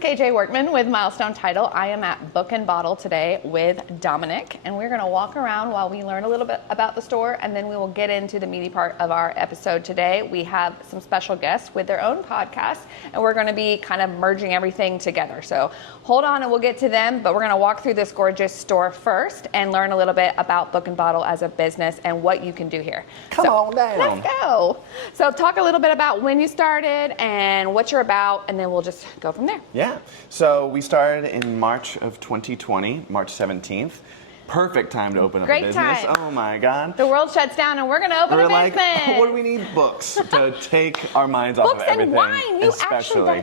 KJ Workman with Milestone Title. I am at Book and Bottle today with Dominic, and we're going to walk around while we learn a little bit about the store, and then we will get into the meaty part of our episode today. We have some special guests with their own podcast, and we're going to be kind of merging everything together. So hold on and we'll get to them, but we're going to walk through this gorgeous store first and learn a little bit about Book and Bottle as a business and what you can do here. Come on down. Let's go. So talk a little bit about when you started and what you're about, and then we'll just go from there. Yeah, so we started in March of 2020, March 17th. Perfect time to open up a business. Time. Oh my God. The world shuts down and we're going to open a business. We're like, what do we need? Books to take our minds off of everything. Books and wine. Especially.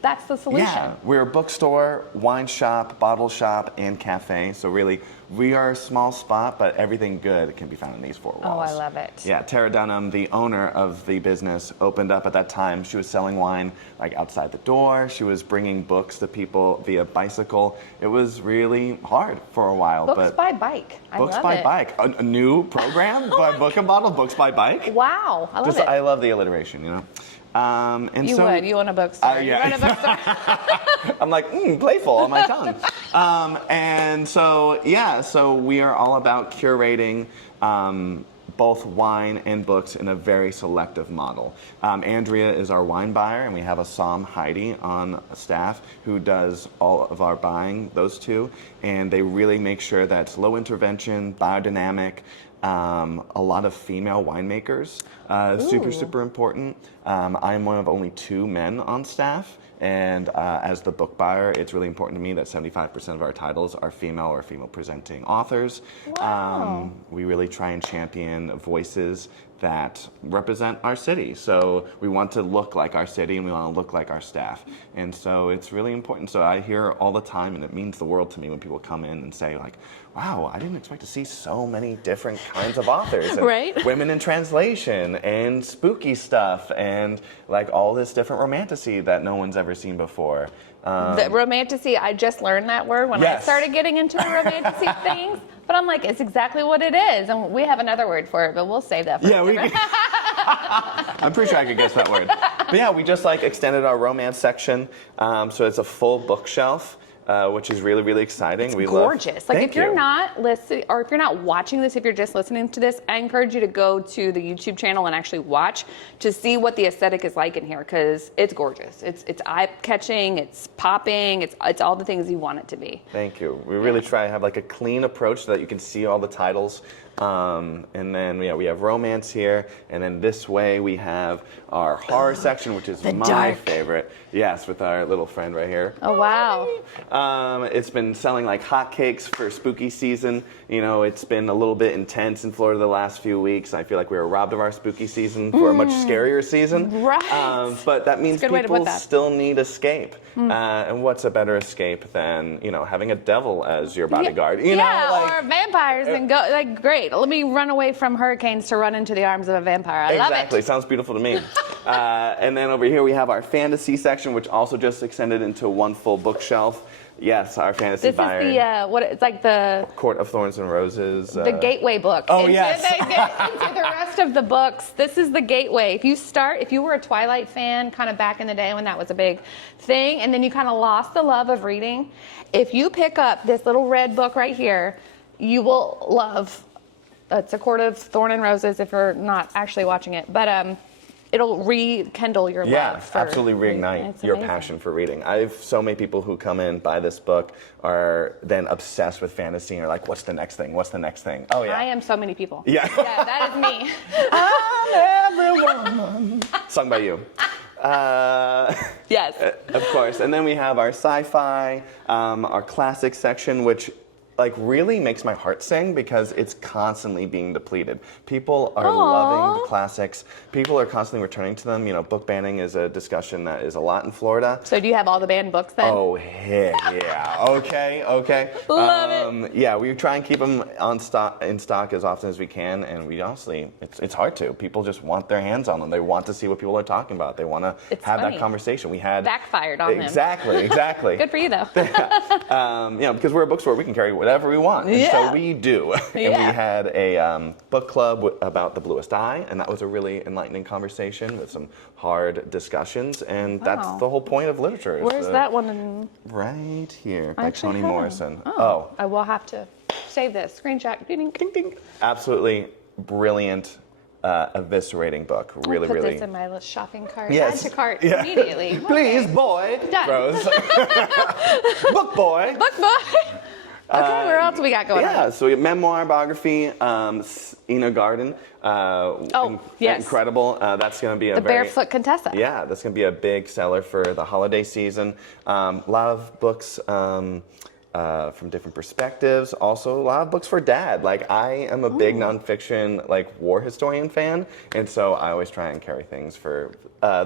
That's the solution. Yeah, we're a bookstore, wine shop, bottle shop, and cafe. So really, we are a small spot, but everything good can be found in these four walls. Oh, I love it. Yeah, Tara Dunham, the owner of the business, opened up at that time. She was selling wine like outside the door. She was bringing books to people via bicycle. It was really hard for a while. Books by bike. I love it. Books by bike. A new program by Book and Bottle, Books by Bike. Wow, I love it. I love the alliteration, you know. And you so, would. You own a bookstore. Yeah. You run a bookstore. I'm like, playful on my tongue. And so, yeah, so we are all about curating both wine and books in a very selective model. Andrea is our wine buyer, and we have a Psalm Heidi on staff who does all of our buying, those two. And they really make sure that it's low intervention, biodynamic, a lot of female winemakers, super important. I'm one of only 2 men on staff, and as the book buyer, it's really important to me that 75% of our titles are female or female presenting authors. Wow. We really try and champion voices that represent our city. So we want to look like our city and we want to look like our staff. And so it's really important. So I hear all the time, and it means the world to me when people come in and say like, wow, I didn't expect to see so many different kinds of authors. And right? Women in translation and spooky stuff and like all this different romantasy that no one's ever seen before. The romantasy, I just learned that word when I started getting into the romantasy things. But I'm like, it's exactly what it is. And we have another word for it, but we'll save that for I'm pretty sure I could guess that word. But yeah, we just like extended our romance section. So it's a full bookshelf. Which is really, really exciting. It's gorgeous. Like if you're not listening, or if you're not watching this, if you're just listening to this, I encourage you to go to the YouTube channel and actually watch to see what the aesthetic is like in here, because it's gorgeous. It's eye-catching, it's popping, it's all the things you want it to be. Thank you. We really try to have like a clean approach so that you can see all the titles. And then we have romance here, and then this way we have our horror section, which is my favorite. Yes, with our little friend right here. Oh wow! It's been selling like hotcakes for spooky season. You know, it's been a little bit intense in Florida the last few weeks. I feel like we were robbed of our spooky season for a much scarier season. Right. But that means people still need escape. And what's a better escape than, you know, having a devil as your bodyguard? You know, like, or vampires and go like great. Let me run away from hurricanes to run into the arms of a vampire. I love it. Exactly. Sounds beautiful to me. And then over here we have our fantasy section, which also just extended into one full bookshelf. Yes, our fantasy buyer. This is it's like the Court of Thorns and Roses. The gateway book. Oh, yes. Into the rest of the books. This is the gateway. If you were a Twilight fan kind of back in the day when that was a big thing, and then you kind of lost the love of reading, if you pick up this little red book right here, you will love. It's a Court of Thorn and Roses if you're not actually watching it, but it'll rekindle your love for absolutely reignite your passion for reading. I have so many people who come in, buy this book, are then obsessed with fantasy and are like, what's the next thing? What's the next thing? Oh yeah. I am so many people. Yeah. Yeah, that is me. I'm every woman. Sung by you. Yes. Of course. And then we have our sci-fi, our classic section, which like really makes my heart sing because it's constantly being depleted. People are loving the classics. People are constantly returning to them. You know, book banning is a discussion that is a lot in Florida. So do you have all the banned books then? Oh, heck yeah. Okay. Love it. Yeah, we try and keep them in stock as often as we can, and we honestly, it's hard to. People just want their hands on them. They want to see what people are talking about. They want to have that conversation. We had backfired on them. Exactly. Good for you though. You know, because we're a bookstore, we can carry whatever we want. And so Yeah. we do. And we had a book club about The Bluest Eye, and that was a really enlightening conversation with some hard discussions, and that's the whole point of literature. Where's that one? Right here, by Actually Toni have. Morrison. I will have to save this. Screenshot. Ding, ding, ding. Absolutely brilliant, eviscerating book. Really, Put really. this in my little shopping cart. Yes. Add to cart Yeah. immediately. Please, Okay. boy. Done. Rose. Book boy. Book boy. Okay, where else we got going on? Yeah, so we have memoir, biography, Ina Garden. Yes. Incredible. That's going to be a The very... Barefoot Contessa. Yeah, that's going to be a big seller for the holiday season. A lot of books from different perspectives. Also, a lot of books for dad. Like, I am a big nonfiction, like, war historian fan, and so I always try and carry things for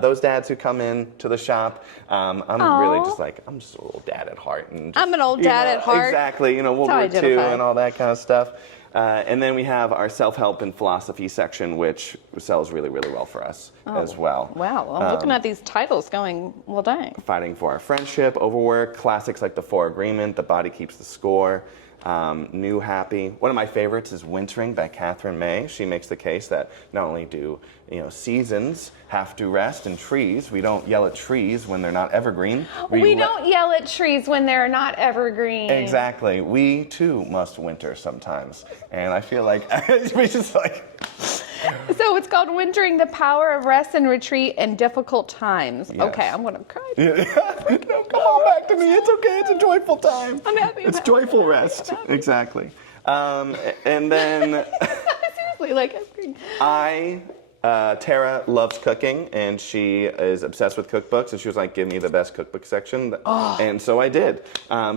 those dads who come in to the shop. I'm really just like, I'm just a little dad at heart. And just, I'm an old dad at heart. Exactly. You know, World That's War how I II identify. and all that kind of stuff. And then we have our self-help and philosophy section, which sells really, really well for us as well. Wow, I'm looking at these titles going, well, dang. Fighting for Our Friendship, Overwork, classics like The Four Agreement, The Body Keeps the Score, New Happy. One of my favorites is Wintering by Catherine May. She makes the case that not only do seasons have to rest and trees, we don't yell at trees when they're not evergreen. We don't yell at trees when they're not evergreen. Exactly. We too must winter sometimes. And I feel like we just like... So it's called Wintering: The Power of Rest and Retreat in Difficult Times. Yes. Okay, I'm gonna cry. No, come on back to me. It's okay. It's a joyful time. I'm happy. It's joyful rest. Exactly. And then Seriously, like, Tara loves cooking, and she is obsessed with cookbooks, and she was like, give me the best cookbook section. And so I did.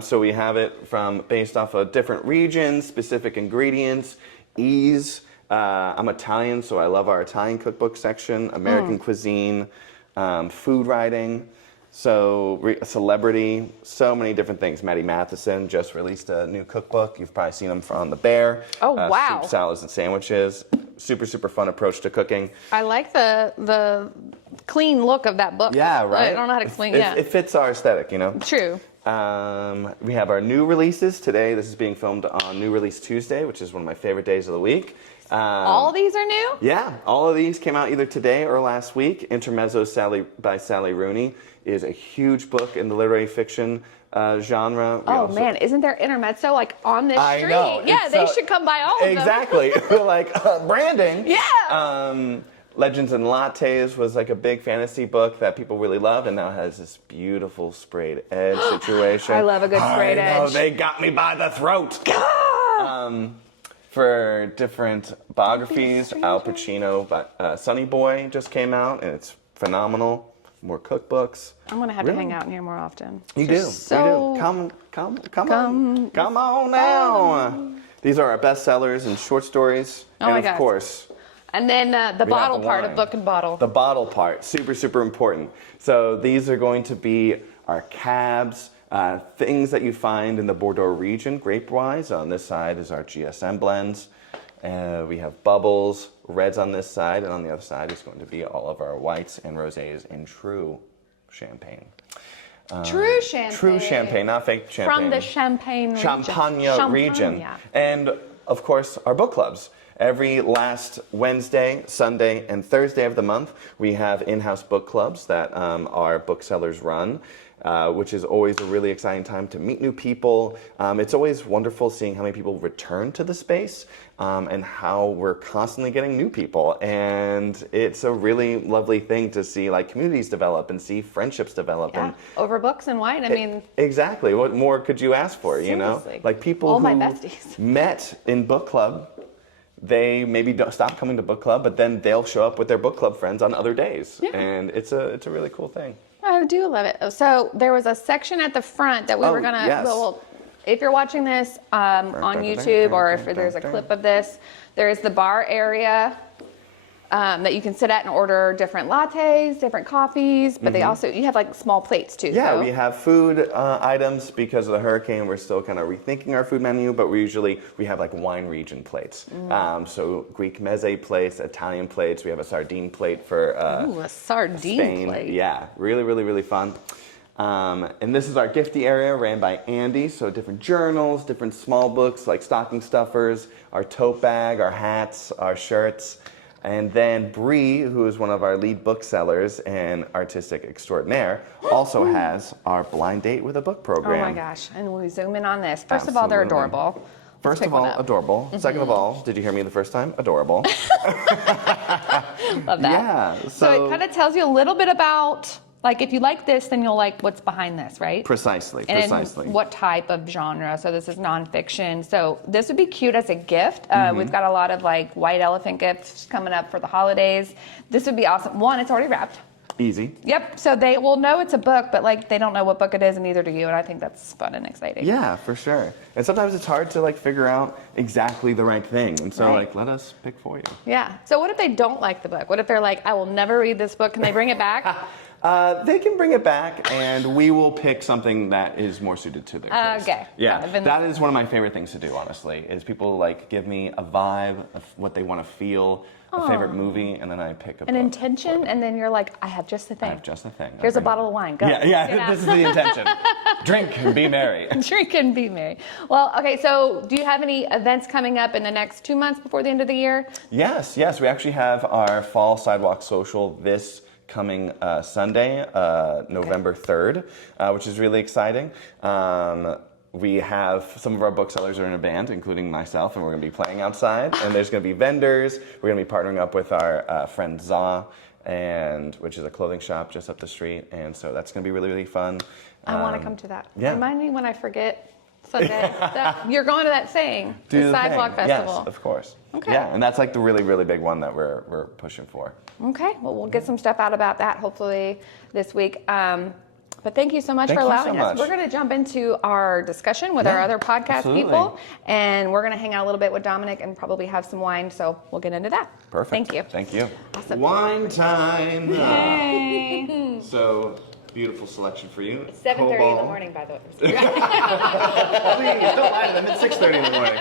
So we have it based off of different regions, specific ingredients, ease. I'm Italian, so I love our Italian cookbook section, American cuisine, food writing, celebrity, so many different things. Maddie Matheson just released a new cookbook. You've probably seen them on The Bear. Oh, wow. Soup, salads, and sandwiches. Super, super fun approach to cooking. I like the clean look of that book. Yeah, right? I don't know how to explain. It fits our aesthetic, you know? True. We have our new releases today. This is being filmed on New Release Tuesday, which is one of my favorite days of the week. All these are new? Yeah, all of these came out either today or last week. Intermezzo by Sally Rooney is a huge book in the literary fiction genre. Man, isn't there intermezzo like on this I street? know. Yeah, they should come by all of them. Exactly. Like branding. Yeah. Legends and Lattes was like a big fantasy book that people really loved, and now has this beautiful sprayed edge situation. I love a good sprayed I know, edge. they got me by the throat. For different biographies, Al Pacino, Sonny Boy just came out, and it's phenomenal. More cookbooks. I'm gonna have to hang out in here more often. You do. So You do. Come on now. These are our bestsellers and short stories. Oh and my of God. course, And then the we bottle have the part wine. of Book and Bottle. The bottle part, super, super important. So these are going to be our cabs, things that you find in the Bordeaux region, grape-wise. On this side is our GSM blends. We have bubbles, reds on this side, and on the other side is going to be all of our whites and rosés in true champagne. True champagne. True champagne, not fake champagne. From the Champagne region. Champagne region. And, of course, our book clubs. Every last Wednesday, Sunday, and Thursday of the month, we have in-house book clubs that our booksellers run, which is always a really exciting time to meet new people. It's always wonderful seeing how many people return to the space and how we're constantly getting new people. And it's a really lovely thing to see like communities develop and see friendships develop. Yeah. And Over books and wine. I mean, exactly. What more could you ask for, you know? Seriously. Like people All who my besties. met in book club, they maybe don't stop coming to book club, but then they'll show up with their book club friends on other days. Yeah. And it's a really cool thing. I do love it. So there was a section at the front that we were gonna. Yes. Well, if you're watching this on YouTube or if there's a clip of this, there is the bar area that you can sit at and order different lattes, different coffees. But they also you have like small plates too. Yeah, so. we have food items because of the hurricane. We're still kind of rethinking our food menu, but we have like wine region plates. So Greek meze plates, Italian plates. We have a sardine plate for Ooh, a sardine Spain. plate. Yeah, really, really, really fun. And this is our gifty area ran by Andy. So different journals, different small books like stocking stuffers, our tote bag, our hats, our shirts. And then Bree, who is one of our lead booksellers and artistic extraordinaire, also has our blind date with a book program. Oh my gosh, and we zoom in on this. First of all, they're adorable. First of all, adorable. Mm-hmm. Second of all, did you hear me the first time? Adorable. Love that. Yeah. So it kind of tells you a little bit about, like, if you like this, then you'll like what's behind this, right? Precisely. And what type of genre. So this is nonfiction. So this would be cute as a gift. We've got a lot of like white elephant gifts coming up for the holidays. This would be awesome. One, it's already wrapped. Easy. Yep. So they will know it's a book, but like they don't know what book it is, and neither do you. And I think that's fun and exciting. Yeah, for sure. And sometimes it's hard to like figure out exactly the right thing. And so like let us pick for you. Yeah. So what if they don't like the book? What if they're like, I will never read this book? Can they bring it back? They can bring it back, and we will pick something that is more suited to their taste. Okay. Yeah, that is one of my favorite things to do, honestly, is people like give me a vibe of what they want to feel, a favorite movie, and then I pick an intention, and then you're like, I have just the thing. I have just the thing. Here's a bottle of wine. Go. Yeah. This is the intention. Drink and be merry. Drink and be merry. Well, okay, so do you have any events coming up in the next 2 months before the end of the year? Yes. We actually have our Fall Sidewalk Social this coming Sunday, November 3rd, which is really exciting. We have some of our booksellers are in a band, including myself, and we're going to be playing outside. And there's going to be vendors. We're going to be partnering up with our friend Za, which is a clothing shop just up the street. And so that's going to be really, really fun. I want to come to that. Yeah. Remind me when I forget Sunday. You're going to that saying, the Sidewalk Festival. Yes, of course. Okay. Yeah, and that's like the really, really big one that we're pushing for. Okay, well, we'll get some stuff out about that hopefully this week. But thank you so much for allowing us. We're going to jump into our discussion with our other podcast people, and we're going to hang out a little bit with Dominic and probably have some wine, so we'll get into that. Perfect. Thank you. Thank you. Awesome. Wine time. Yay. So, beautiful selection for you. 7:30 in the morning, by the way. Please, don't lie to them. It's 6:30 in the morning.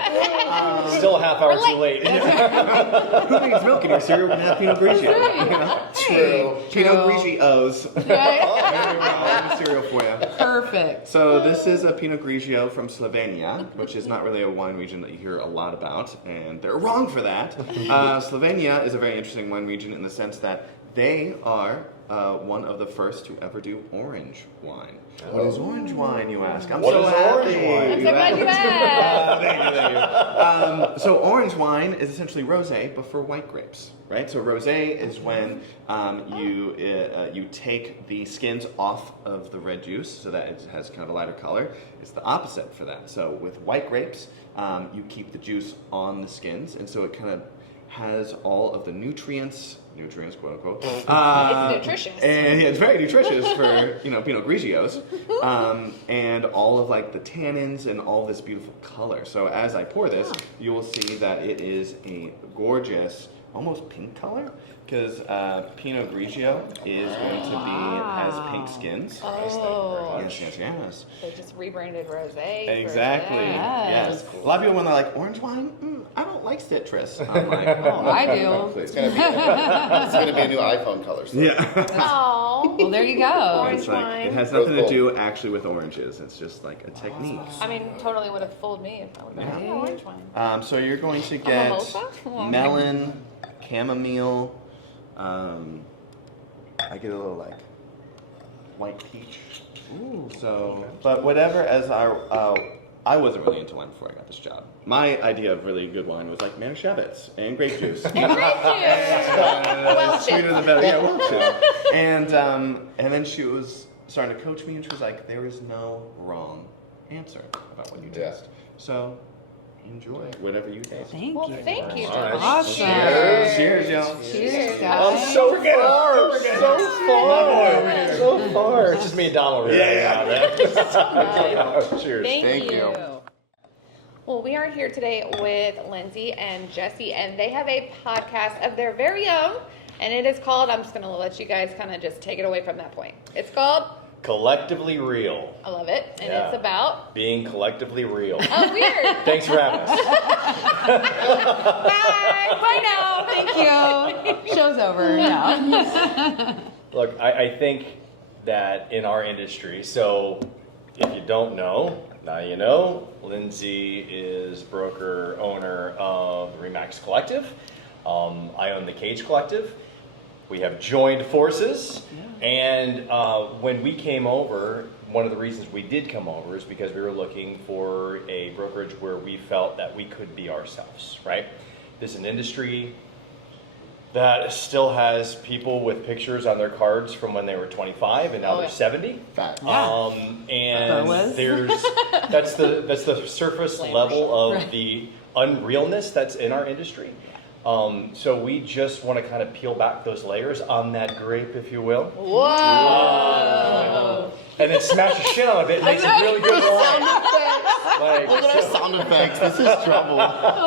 Still a half hour too late. Who needs milk in your cereal? We're going to have Pinot Grigio. True. Pinot Grigios. Cereal for you. Perfect. So this is a Pinot Grigio from Slovenia, which is not really a wine region that you hear a lot about, and they're wrong for that. Slovenia is a very interesting wine region in the sense that they are one of the first to ever do orange wine. What is orange wine, you ask? I'm What so is happy. orange wine? I'm so glad you asked. Thank you. So orange wine is essentially rosé, but for white grapes, right? So rosé is when you take the skins off of the red juice so that it has kind of a lighter color. It's the opposite for that. So with white grapes, you keep the juice on the skins, and so it kind of has all of the nutrients, quote unquote. It's nutritious. And it's very nutritious for, Pinot Grigios. And all of like the tannins and all this beautiful color. So as I pour this, you will see that it is a gorgeous, almost pink color. Because Pinot Grigio is going to has pink skins. Oh. Yes. They just rebranded rosé. Exactly. Yes. A lot of people when they're like, orange wine? I don't like citrus. I'm like, oh, I do. It's gonna be a new iPhone color. So. Yeah. Oh. Well, there you go. Orange wine. It has nothing to do actually with oranges. It's just like a technique. I mean, totally would have fooled me if I would have had orange wine. So you're going to get melon, chamomile. I get a little like white peach. Ooh. So, but whatever. I wasn't really into wine before I got this job. My idea of really good wine was like Manischewitz and grape juice. And grape juice. Sweeter the better. Yeah, Welch's. And then she was starting to coach me, and she was like, "There is no wrong answer about what you taste. So enjoy whatever you taste." Thank Well, you. thank you. All right. Awesome. Cheers. Cheers, y'all. Cheers, I'm guys. so far. It's just me and Donald right now. Cheers. Thank you. Well, we are here today with Lindsay and Jesse, and they have a podcast of their very own, and it is called, I'm just going to let you guys kind of just take it away from that point. It's called Collectively Real. I love it, and Yeah. it's about Being collectively real. oh, weird. Thanks for having us. Bye now. Thank you. Show's over now. Look, I think that in our industry, so if you don't know, now you know, Lindsay is broker owner of the Remax Collective. I own the Cage Collective. We have joined forces, and when we came over, one of the reasons we did come over is because we were looking for a brokerage where we felt that we could be ourselves, right? This is an industry that still has people with pictures on their cards from when they were 25 and now they're 70. Fact. And there's that's the surface level of the unrealness that's in our industry. So we just want to kind of peel back those layers on that grape, if you will. Whoa! And then smash the shit out of it and makes a really good wine. Like, Look at our sound effects. This is trouble.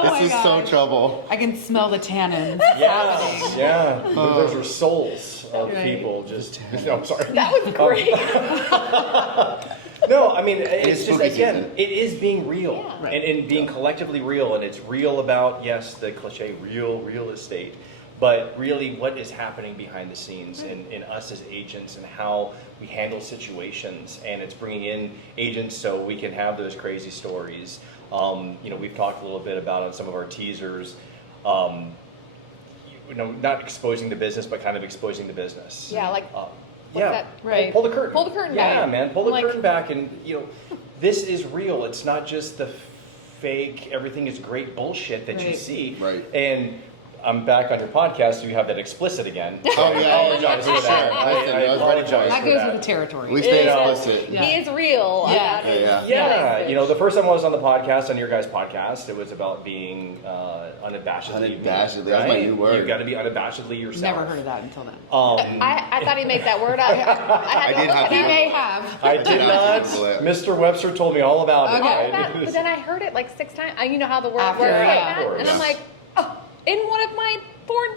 This is so trouble. I can smell the tannins. Yeah. Those are souls of people just. No, I'm sorry. That was great. No, I mean, it's just, spooky again, season. it is being real. Yeah. And being collectively real. And it's real about, yes, the cliche, real estate. But really what is happening behind the scenes in us as agents and how we handle situations. And it's bringing in agents so we can have those crazy stories. We've talked a little bit about on some of our teasers, not exposing the business, but kind of exposing the business. Yeah, like, yeah, that? Right. Pull the curtain. Pull the curtain yeah, back. Yeah, man, pull the Like- curtain back, and this is real. It's not just the fake. Everything is great bullshit that you Right. see. Right. And I'm back on your podcast, so you have that explicit again. Oh, I yeah, apologize yeah, for that. sure. I Listen, that was apologize right. That for goes that. with the territory. We stay You know, explicit. Yeah. He is real. Yeah. About his Yeah, feelings. the first time I was on the podcast, on your guys' podcast, it was about being unabashedly me, Unabashedly, that's my new word. You've got to be unabashedly yourself. Never heard of that until then. I thought he made that word up. I did have He to- may have. I did not. Mr. Webster told me all about it. Okay. But then I heard it like 6 times. You know how the word After, works like yeah. that? And I'm like, oh, in one of my porn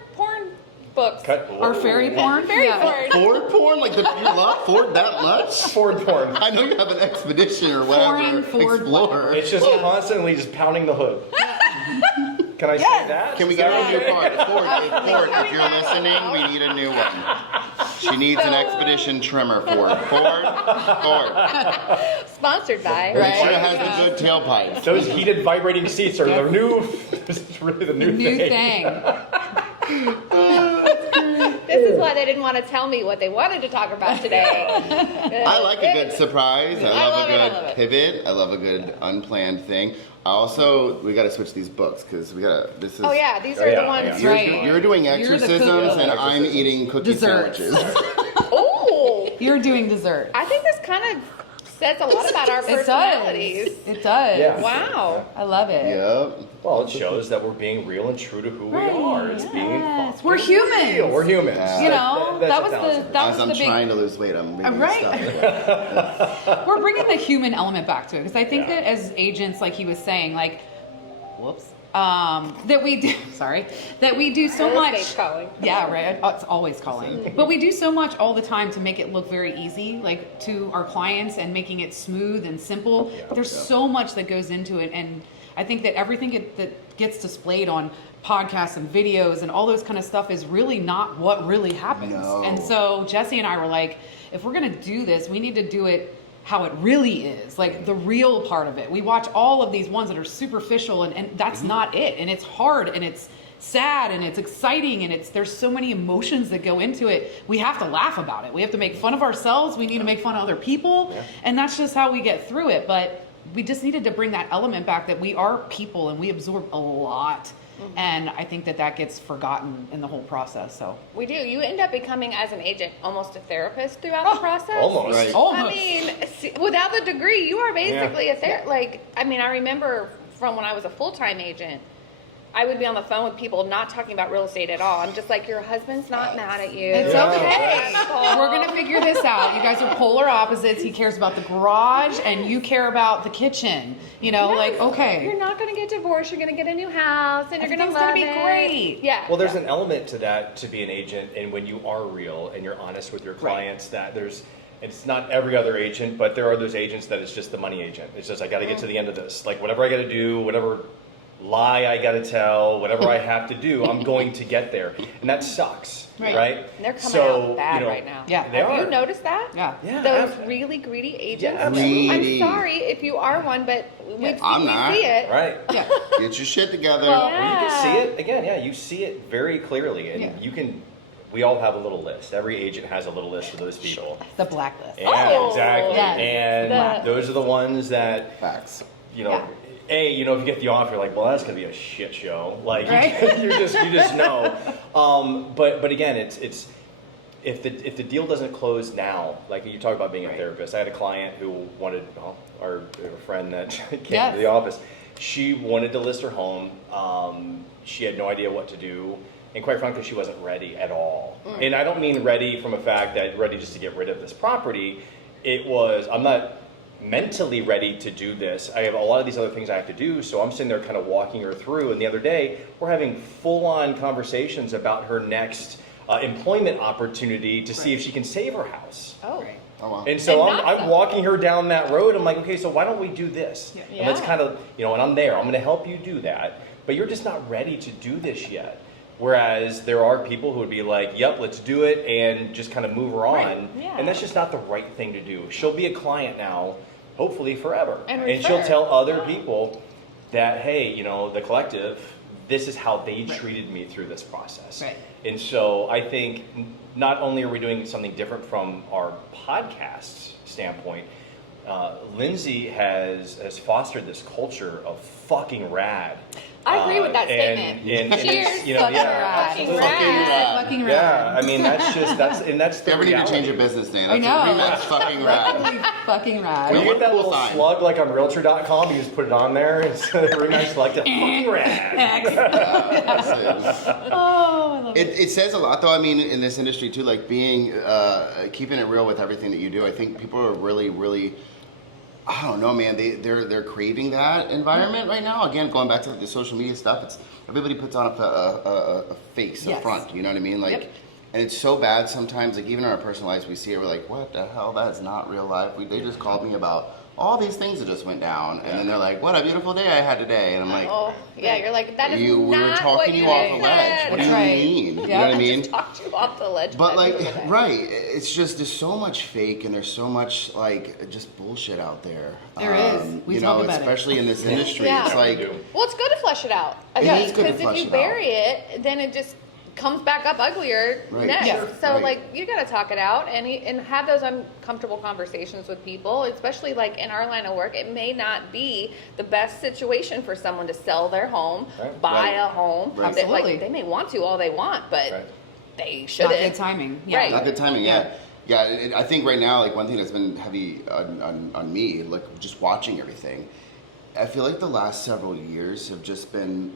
books. Or fairy porn. Fairy Yeah. porn. Ford porn? Like you love Ford that much? Ford porn. I know you have an expedition or whatever. Ford Explorer. It's just constantly just pounding the hood. Can I say that? Can we Is get that her a new okay? card? Ford, if you're listening, we need a new one. She needs an expedition trimmer, Ford. Ford. Sponsored by. Make sure it has the good tailpipe. Those heated vibrating seats are the new. It's really the new thing. This is why they didn't want to tell me what they wanted to talk about today. I like a good surprise. I love love a it, I good love it. pivot. I love a good unplanned thing. We got to switch these books because this is. Oh yeah, these are Oh, yeah, the ones. yeah. You're, Right. you're doing You're the exorcisms cookie. and I'm Exorcisms. eating cookie Desserts. sandwiches. Oh, You're doing dessert. I think this kind of says a lot about our It does. personalities. It does. Yeah. Wow. I love it. Yep. Well, it shows that we're being real and true to who we are. It's being Yes. fucking We're humans. real. We're humans. Yeah. You know, That's that a was thousand. that As was I'm the big. trying to lose weight, I'm making Right. stuff. We're bringing the human element back to it because I think Yeah. that as agents, like he was saying, like, whoops, that we do. Sorry, that we do so Real much. estate's calling. Yeah, right. It's always calling. But we do so much all the time to make it look very easy, like to our clients, and making it smooth and simple. Yeah. There's so much that goes into it, and I think that everything that gets displayed on podcasts and videos and all those kind of stuff is really not what really happens. No. And so Jesse and I were like, if we're gonna do this, we need to do it how it really is, like the real part of it. We watch all of these ones that are superficial, and that's not it. And it's hard, and it's sad, and it's exciting, and there's so many emotions that go into it. We have to laugh about it. We have to make fun of ourselves. We need to make fun of other people, and that's just how we get through it. But we just needed to bring that element back that we are people and we absorb a lot. And I think that gets forgotten in the whole process. So We do. You end up becoming, as an agent, almost a therapist throughout the process. Almost. Right. almost. I mean, without the degree, you are basically a therapist. Like, I mean, I remember from when I was a full-time agent, I would be on the phone with people not talking about real estate at all. I'm just like, your husband's not mad at you. It's Yeah. okay. We're gonna figure this out. You guys are polar opposites. He cares about the garage, and you care about the kitchen. You know, Yes. like okay, You're not going to get divorced. You're going to get a new house, and you're going to Everything's love gonna be it. great. Yeah. Well, there's an element to that to be an agent, and when you are real and you're honest with your clients, it's not every other agent, but there are those agents that it's just the money agent. It's just I got to get to the end of this. Like whatever I got to do, whatever lie I got to tell, whatever I have to do, I'm going to get there, and that sucks, right? And they're coming out bad right now. Yeah. They Have are. you noticed that? Yeah, Those really greedy agents. Yeah, Greedy. I'm sorry if you are one, but we I'm not. see it. right. Yeah. Get your shit together. Well, Well, you can see it again. Yeah, you see it very clearly, and Yeah. you can. We all have a little list. Every agent has a little list of those people. The blacklist. Yeah, Oh, exactly. yes. And those are the ones that, Facts. you know, if you get the offer, you're like, well, that's gonna be a shit show. Like, Right? you just know. But again, it's if the deal doesn't close now, like you talk about being a therapist. I had a client who wanted, our friend that came to the office. She wanted to list her home. She had no idea what to do. And quite frankly, she wasn't ready at all. And I don't mean ready from a fact that ready just to get rid of this property. It was, I'm not mentally ready to do this. I have a lot of these other things I have to do, so I'm sitting there kind of walking her through. And the other day, we're having full-on conversations about her next employment opportunity to see if she can save her house. Oh. Right. Oh, wow. And so And I'm walking her down that road. I'm like, okay, so why don't we do this? Yeah. And let's Yeah. kind of, and I'm there. I'm going to help you do that. But you're just not ready to do this yet. Whereas there are people who would be like, yep, let's do it, and just kind of move her on. Right. Yeah. And that's just not the right thing to do. She'll be a client now, hopefully forever. And she'll refer. tell other people that, hey, the collective, this is how they treated me through this process. Right. And so I think not only are we doing something different from our podcast standpoint, Lindsay has fostered this culture of fucking rad. I agree with that and- statement. and Cheers, it's, fucking rad. absolutely. Fucking rad. Yeah, I mean that's If the you ever need to reality. change your business name, I that's know. Remax fucking rad. Fucking rad. When you get that Cool little sign. slug like on Realtor.com, you just put it on there. It's really nice, like the fucking rad. That's it. Oh, I love it. It says a lot, though. I mean, in this industry too, like being keeping it real with everything that you do. I think people are really, really. I don't know, man. They're craving that environment right now. Again, going back to the social media stuff, it's everybody puts on a face, a Yes. front. You know what I mean? Like, Yep. and it's so bad sometimes. Like even in our personal lives, we see it. We're like, what the hell? That's not real life. They just called me about all these things that just went down, and then they're like, what a beautiful day I had today, and I'm like. Oh, yeah, you're like, that is We were not talking what you you off a said. ledge. What do you Right. mean? You know Yeah. what I mean? Just talked you off the ledge. But that like, beautiful day. right, it's just there's so much fake and there's so much like just bullshit out there. There is. We talk about it. especially in this industry. Yeah. It's like Well, it's good to flesh it out. It is good to Because flesh if you it bury it, then it just comes back up uglier Right. next. Yeah. So Right. like you got to talk it out and have those uncomfortable conversations with people, especially like in our line of work. It may not be the best situation for someone to sell their home, Right. buy Right. a home. Right. That, like, Absolutely. they may want to all they want, but Right. they Not shouldn't. good timing. Yeah. Right. not good timing. Yeah. I think right now, like one thing that's been heavy on me, like just watching everything. I feel like the last several years have just been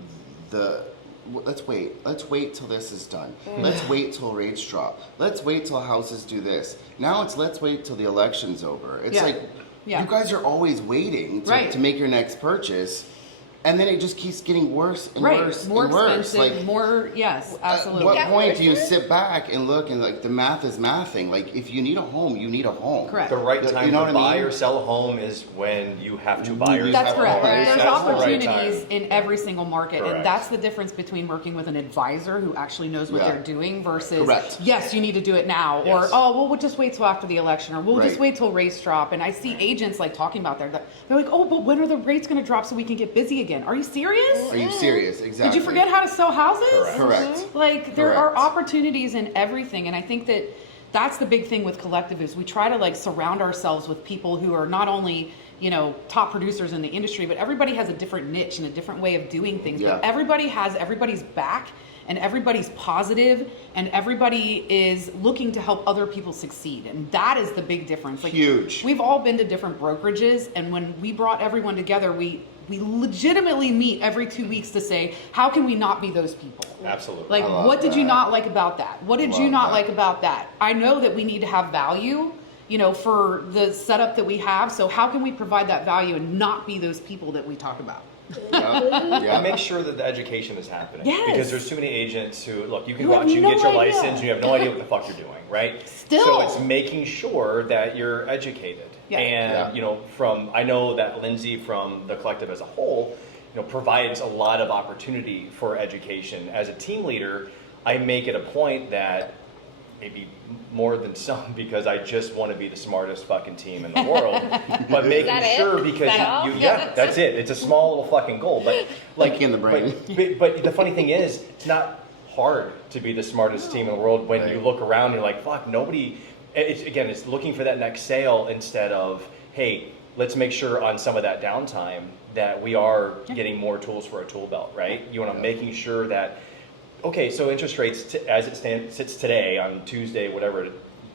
let's wait till this is done. Let's wait till rates drop. Let's wait till houses do this. Now it's let's wait till the election's over. It's Yeah. like Yeah. you guys are always waiting Right. to make your next purchase, and then it just keeps getting worse and Right. worse More and worse. expensive, Like, more, yes, absolutely. at what Yeah, point do you worse. sit back and look and like the math is mathing? Like if you need a home, you need a home. Correct. The right You time know to what I buy mean? or sell a home is when you have to buy or That's sell That's a correct. home. Right. There's That's the right opportunities time. in every single market, Correct. and that's the difference between working with an advisor who actually knows what Yeah. they're doing versus, Correct. yes, you need to do it now, or Yes. oh, well, we'll just wait till after the election, or we'll just Right. wait till rates drop. And I see agents like talking about that. They're like, oh, but when are the rates going to drop so we can get busy again? Are you serious? Are you serious? Exactly. Did you forget how to sell houses? Correct. Correct. Like there are Correct. opportunities in everything, and I think that that's the big thing with collective is we try to like surround ourselves with people who are not only top producers in the industry, but everybody has a different niche and a different way of doing things. Yeah. But everybody has everybody's back, and everybody's positive, and everybody is looking to help other people succeed, and that is the big difference. Like, Huge. We've all been to different brokerages, and when we brought everyone together, we legitimately meet every 2 weeks to say, how can we not be those people? Absolutely. Like, I love what did you that. not like about that? What did you Love not that. like about that? I know that we need to have value, for the setup that we have. So how can we provide that value and not be those people that we talk about? Yeah. And make sure that the education is happening. Yes. Because there's too many agents who, look, you can You go have out, you can no get your idea. license, and you have no idea what the fuck you're doing, right? Still. So it's making sure that you're educated. Yeah. And, Yeah. I know that Lindsay from the collective as a whole, provides a lot of opportunity for education. As a team leader, I make it a point that maybe more than some, because I just want to be the smartest fucking team in the world. But making sure, because that's it. It's a small little fucking goal, but like in the brain. But the funny thing is, it's not hard to be the smartest team in the world when you look around and you're like, fuck, nobody. It's looking for that next sale instead of, hey, let's make sure on some of that downtime that we are getting more tools for a tool belt, right? You want to making sure that. Okay, so interest rates as it sits today on Tuesday, whatever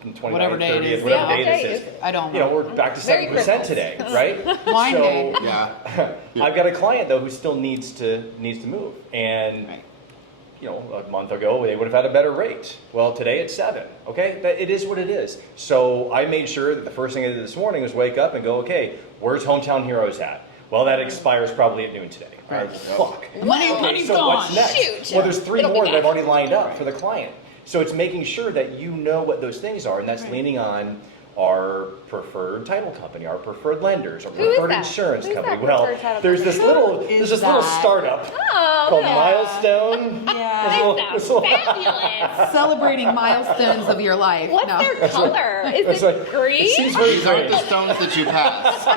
29th, Whatever day 30th, it is. whatever day this is. I don't know. We're back to 7% today, right? Wine day. I've got a client though who still needs to move, and a month ago they would have had a better rate. Well, today it's 7. Okay, it is what it is. So I made sure that the first thing I did this morning was wake up and go, okay, where's Hometown Heroes at? Well, that expires probably at noon today. Right. Fuck. Money's so gone. what's next? Shoot. Well, there's 3 more that I've already lined up for the client. So it's making sure that you know what those things are, and that's leaning on our preferred title company, our preferred lenders, our preferred insurance company. Well, there's this little startup called Milestone. Yeah. Fabulous. Celebrating milestones of your life. What's No. their color? Is it green? It seems very These aren't green. the stones that you pass. I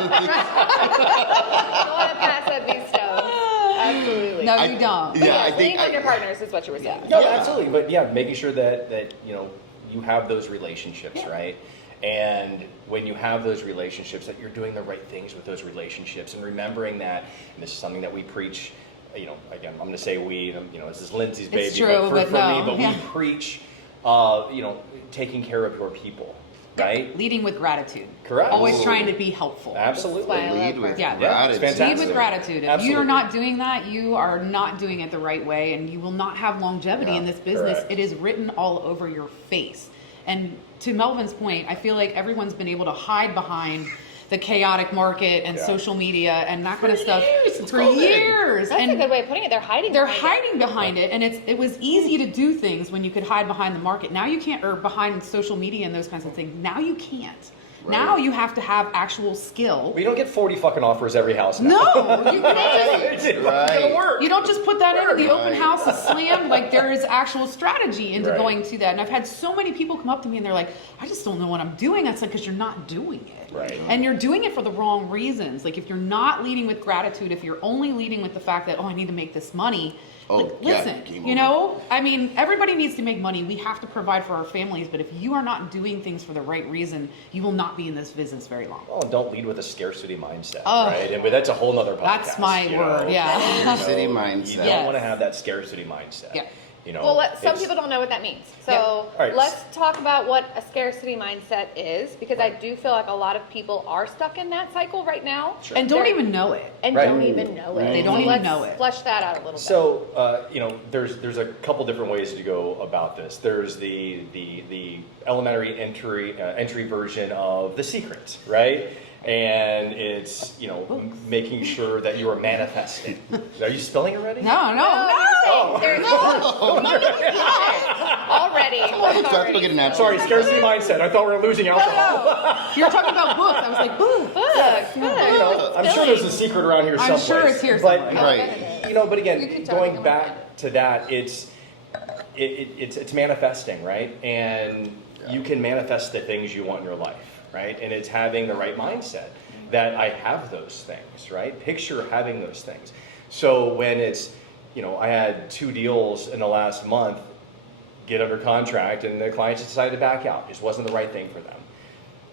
want to pass at these stones. Absolutely. No, you don't. Yeah, I Lean think on your partners is what you were saying. No, absolutely. But yeah, making sure that you have those relationships, right? And when you have those relationships, that you're doing the right things with those relationships, and remembering that, and this is something that we preach, again, I'm going to say we, this is Lindsay's baby, It's true, but for no, me, but yeah. we preach, taking care of your people, right? Leading with gratitude. Correct. Always trying to be helpful. Absolutely. Lead with Yeah. gratitude. It's fantastic. Lead with gratitude. If Absolutely. you are not doing that, you are not doing it the right way, and you will not have longevity in this business. Correct. It is written all over your face. And to Melvin's point, I feel like everyone's been able to hide behind the chaotic market and social media and that kind of stuff for years. That's and a good way of putting it. They're hiding behind it, and it was easy to do things when you could hide behind the market. Now you can't, or behind social media and those kinds of things. Now you can't. Right. Now you have to have actual skill. We don't get 40 fucking offers every house now. No, you can't. It's gonna work. You don't just put that in and the open house is slammed. Like, there is actual strategy into going to that. And I've had so many people come up to me and they're like, I just don't know what I'm doing. I said, because you're not doing it. Right. And you're doing it for the wrong reasons. Like, if you're not leading with gratitude, if you're only leading with the fact that, I need to make this money. Listen, I mean, everybody needs to make money. We have to provide for our families. But if you are not doing things for the right reason, you will not be in this business very long. Well, don't lead with a scarcity mindset, right? And that's a whole nother podcast. That's my word, yeah. Scarcity mindset. You don't want to have that scarcity mindset. Yeah. Well, some people don't know what that means. So let's talk about what a scarcity mindset is, because I do feel like a lot of people are stuck in that cycle right now. Sure. And don't even know it. And don't even know it. They don't even know it. Flesh that out a little bit. So, there's a couple different ways to go about this. There's the elementary entry version of The Secret, right? And it's, making sure that you are manifesting. Are you spelling already? No. Already. Sorry, scarcity mindset. I thought we were losing alcohol. You're talking about books. I was like, books. I'm sure there's a secret around here someplace. I'm sure it's here But, somewhere. Right. But again, going back to that, it's manifesting, right? And you can manifest the things you want in your life, right? And it's having the right mindset that I have those things, right? Picture having those things. So when it's, I had 2 deals in the last month get under contract and the clients decided to back out. It just wasn't the right thing for them.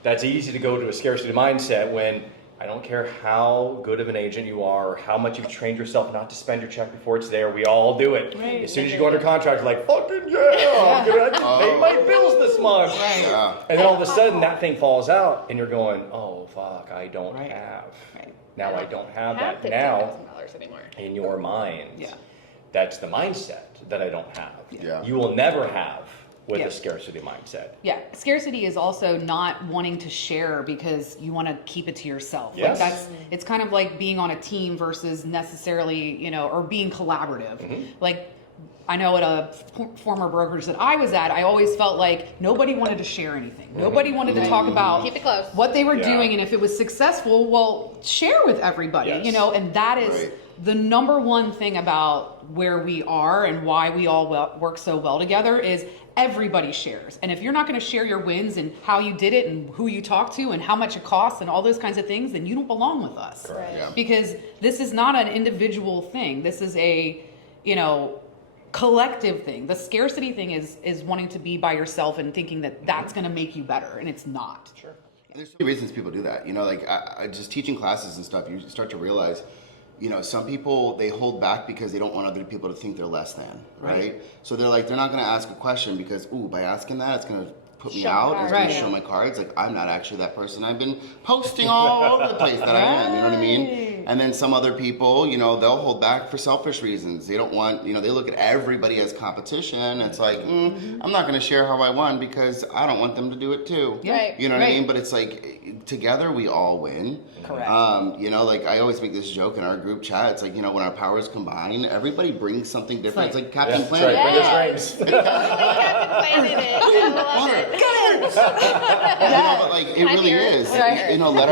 That's easy to go to a scarcity mindset when I don't care how good of an agent you are or how much you've trained yourself not to spend your check before it's there. We all do it. Right. As soon as you go under contract, you're like, fucking yeah, I'm going to pay my bills this month. Right. Yeah. And then all of a sudden that thing falls out and you're going, oh, fuck, I don't Right. have. Right. Now I don't have Have that. Now, $15,000 anymore. in your mind, Yeah. that's the mindset that I don't have. Yeah. You will never have with Yeah. a scarcity mindset. Yeah, scarcity is also not wanting to share because you want to keep it to yourself. Yes. Like it's kind of like being on a team versus necessarily, or being collaborative. Mm-hmm. Like I know at a former brokerage that I was at, I always felt like nobody wanted to share anything. Nobody wanted to talk about Keep it close. what they were doing, and if it was successful, well, share with everybody, Yes. you know, and that is the number one thing about where we are and why we all work so well together is everybody shares. And if you're not going to share your wins and how you did it and who you talked to and how much it costs and all those kinds of things, then you don't belong with us. Right. Yeah. Because this is not an individual thing. This is a, you know, collective thing. The scarcity thing is wanting to be by yourself and thinking that that's going to make you better, and it's not. Sure. There's so many reasons people do that. You know, like I just teaching classes and stuff, you start to realize, you know, some people, they hold back because they don't want other people to think they're less than, right? So they're like, they're not going to ask a question because, ooh, by asking that, it's going to put me Show out. cards. It's going to Right. show my cards. Like, I'm not actually that person. I've been posting all over the place that I am, you know what I mean? And then some other people, you know, they'll hold back for selfish reasons. They don't want, you know, they look at everybody as competition. It's like, I'm not going to share how I won because I don't want them to do it too. Right. You know what I Right. mean? But it's like, together we all win. Correct. You know, like I always make this joke in our group chat. It's like, you know, when our powers combine, everybody brings something different. It's like Captain That's Planet. right. Yes. Bring us rings. Captain Planet it. I love it. You know, but like it Can I really hear it? is. Right. You know, let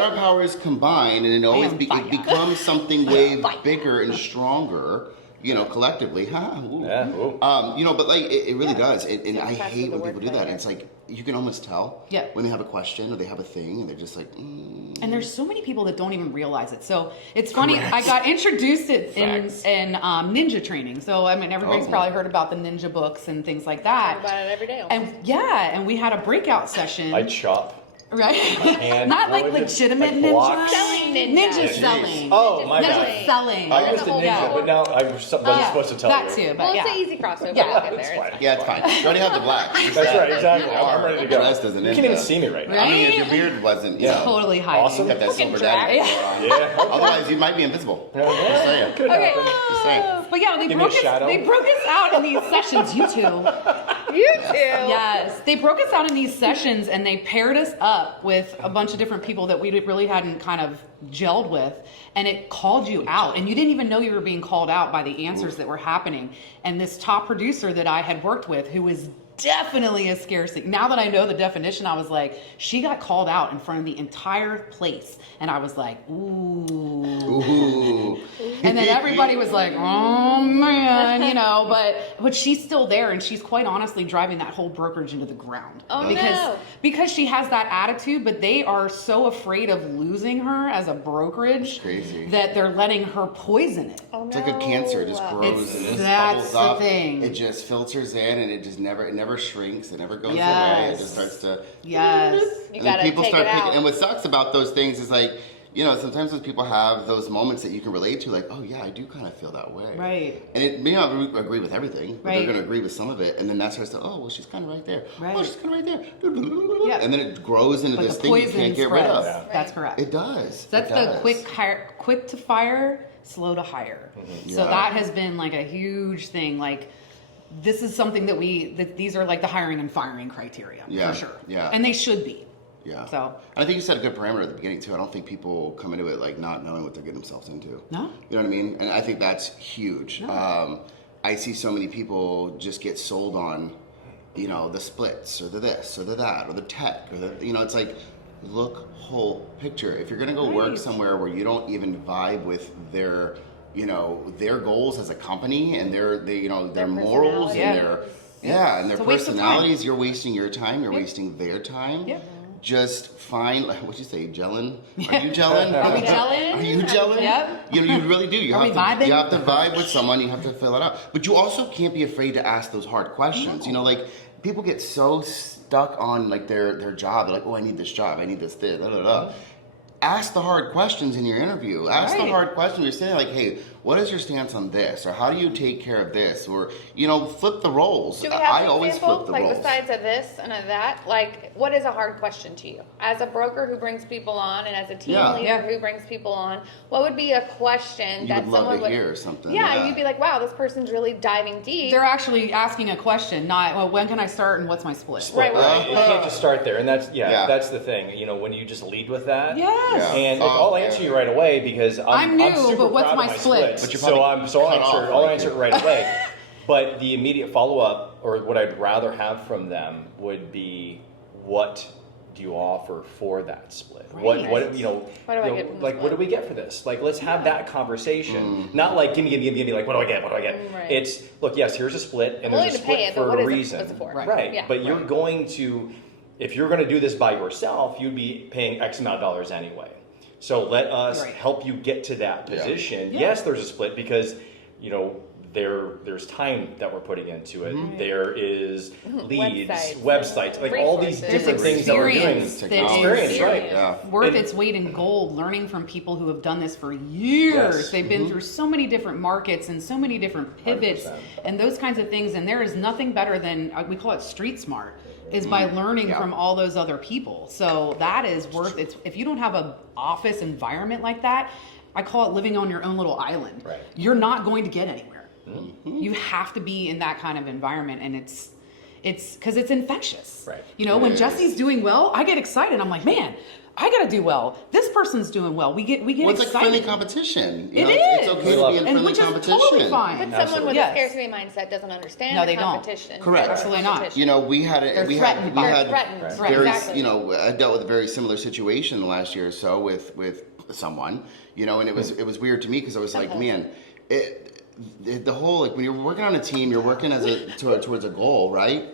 our powers combine, and it always am it fire. becomes something way bigger and stronger. You know, collectively. Ooh. Yeah. Ooh. You know, but like it really does. And I Attached hate to the when word people do that. failure. And it's like you can almost tell Yeah. when they have a question or they have a thing, and they're just like. And there's so many people that don't even realize it. So it's funny. I got introduced it in Facts. ninja training. So I mean, everybody's Oh. probably heard about the ninja books and things like that. Talk about it every day. And yeah, and we had a breakout session. I chop. Right? hand Not like wood, legitimate like ninja. blocks. Selling ninja. Ninja Jeez. selling. Oh, my Ninja bad. selling. I used to whole ninja, ball. but now I wasn't supposed to tell that you. too, but Well, yeah. it's an easy crossover. Yeah. We'll get It's there. fine. It's Yeah, it's fine. You already have the black. That's right, exactly. I'm ready to go. Dressed as a You can't even ninja. see me right now. I mean, if Right? your beard wasn't, you Yeah. know, Totally hiding. Awesome. kept that Fucking silver drag. daddy on. Yeah. Okay. Otherwise, you might be invisible. Just saying. Could Okay. happen. Just saying. But yeah, Give me a shadow. they broke us out in these sessions, you two. You too. Yes, they broke us out in these sessions and they paired us up with a bunch of different people that we really hadn't kind of gelled with, and it called you out, and you didn't even know you were being called out by the answers that were happening. And this top producer that I had worked with, who was definitely a scarcity. Now that I know the definition, I was like, she got called out in front of the entire place, and I was like, ooh. Ooh. And then everybody was like, oh man, you know, but she's still there, and she's quite honestly driving that whole brokerage into the ground. Oh, because no. because she has that attitude, but they are so afraid of losing her as a brokerage Crazy. that they're letting her poison it. Oh, It's like a cancer. It just no. grows and it just That's bubbles the up. thing. It just filters in and it never shrinks. It never goes away. It Yes. just starts to. Yes. You And gotta then people take start it picking. out. And what sucks about those things is like, you know, sometimes when people have those moments that you can relate to, like, oh yeah, I do kind of feel that way. Right. And it may not agree with everything, but they're Right. going to agree with some of it, and then that starts to, oh well, she's kind of right there. Right. Oh, she's kind of right there. Yeah. And then it grows into But this the thing you poison can't get rid spreads. of. Yeah. That's correct. It does. That's It the does. quick to fire, slow to hire. So Yeah. that has been like a huge thing. Like, this is something that these are like the hiring and firing criteria Yeah, for sure. yeah. And they should be. Yeah. So- And I think you set a good parameter at the beginning too. I don't think people come into it like not knowing what they're getting themselves into. No. You know what I mean? And I think that's huge. I see so many people just get sold on, you know, the splits or the this or the that or the tech or the, you know, it's like, look whole picture. If you're gonna go work Right. somewhere where you don't even vibe with their, you know, their goals as a company and their morals and personalities. and their It's a waste of time. personalities, you're wasting your time. You're wasting their time. Yep. Just find, like, what'd you say, gelling? Are you gelling? Are we gelling? Are you gelling? Yep. You know, you really do. You Are we have to. vibing? You have to vibe with someone. You have to fill it out. But you also can't be afraid to ask those hard questions. You know, like people get so stuck on like their job. They're like, oh, I need this job. I need this. Da, da, da. Ask the hard questions in your interview. Ask the Right. hard questions. You're saying like, hey, what is your stance on this? Or how do you take care of this? Or, you know, flip the roles. Do we have I an always example? flip the Like roles. besides of this and of that, like what is a hard question to you? As a broker who brings people on and as a team Yeah. leader Yeah. who brings people on, what would be a question You that would love someone to would hear something. Yeah, you'd be like, wow, this person's really diving deep. They're actually asking a question, not, well, when can I start and what's my split? Right, You can't just start there, and that's Yeah. that's the thing. You know, when you just lead with that. Yes. Yeah. And Oh, I'll yeah. answer you right away because I'm I'm new, super but what's proud my of my split? good. But you're So probably I'll answer it right away. But the immediate follow-up, or what I'd rather have from them, would be, what do you offer for that split? Right. What you know? What do I you know, get from the like, split? what do we get for this? Like, let's have that conversation. Not like, give me. Like, what do I get? What do I get? Right. It's, look, yes, here's a split, and I'm there's willing a to split pay it, for but what a is it? reason. What's it for? Right. Yeah. But you're going to, if you're going to do this by yourself, you'd be paying X amount of dollars anyway. So let us Right. help you get to that Yeah. position. Yeah. Yes, there's a split because, you know, there's time that we're putting into it. There is leads, websites, like all these Resources. different There's things that we're doing. experience that Experience, is right? Yeah. worth And- its weight in gold, learning from people who have done this for years. Yes. They've been through so many different markets and so many different pivots 100%. and those kinds of things. And there is nothing better than, we call it street smart, is by learning Yeah. from all those other people. So that is worth it. If you don't have an office environment like that, I call it living on your own little island. Right. You're not going to get anywhere. You have to be in that kind of environment, and it's because it's infectious. Right. You know, when It is. Jesse's doing well, I get excited. I'm like, man, I gotta do well. This person's doing well. We get Well, it's like excited. friendly competition. You It know, is. It's okay We to love be it. in and friendly which is competition. totally fine. But someone with Yes. a scarcity mindset doesn't understand No, the they don't. competition. Correct. The Absolutely not. competition. You know, we had They're we threatened had by we it. had Threatened. Right. very Exactly. you know, I dealt with a very similar situation the last year or so with someone, you know, and it was weird to me because I was like, man, the whole, like, when you're working on a team, you're working towards a goal, right?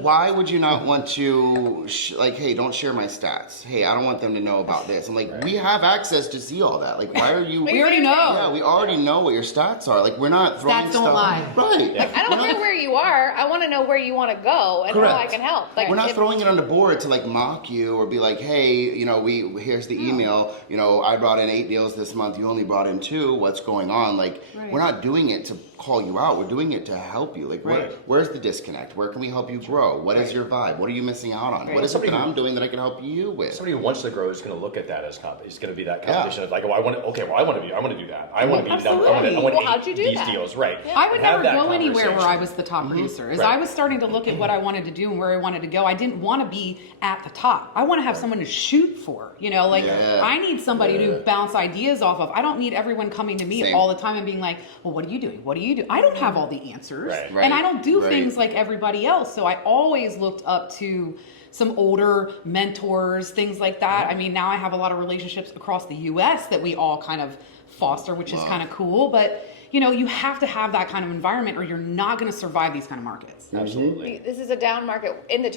Why would you not want to, like, hey, don't share my stats. Hey, I don't want them to know about this. I'm like, we have access to see all that. Like, why are you? We already know. Yeah, we already know what your stats are. Like, we're not throwing Stats don't stuff. lie. Right. I don't care where you are. I want to know where you want to go and how I Correct. can help. Like, We're not if- throwing it on the board to like mock you or be like, hey, you know, here's the email. You know, I brought in 8 deals this month. You only brought in 2. What's going on? Like, Right. we're not doing it to call you out. We're doing it to help you. Like, Right. where's the disconnect? Where can we help you grow? What is your vibe? What are you missing out on? Right. What is it that Somebody- I'm doing that I can help you with? Somebody who wants to grow is going to look at that as it's going to be that competition of like, oh, I want to do that. I want to be Absolutely. I want to Well, how'd you do these that? deals, right? I would Have never that go anywhere where I conversation. was the top producer. As Right. I was starting to look at what I wanted to do and where I wanted to go, I didn't want to be at the top. I want to have someone to shoot for. You know, like Yeah. I need somebody to bounce ideas off of. I don't need everyone coming to me Same. all the time and being like, well, what are you doing? What do you do? I don't have all the answers. Right. And I don't do Right. things like everybody else. So I always looked up to some older mentors, things like that. I mean, now I have a lot of relationships across the US that we all kind of foster, which is kind of cool. But you know, you have to have that kind of environment or you're not going to survive these kind of markets. Absolutely. This is a down market. In the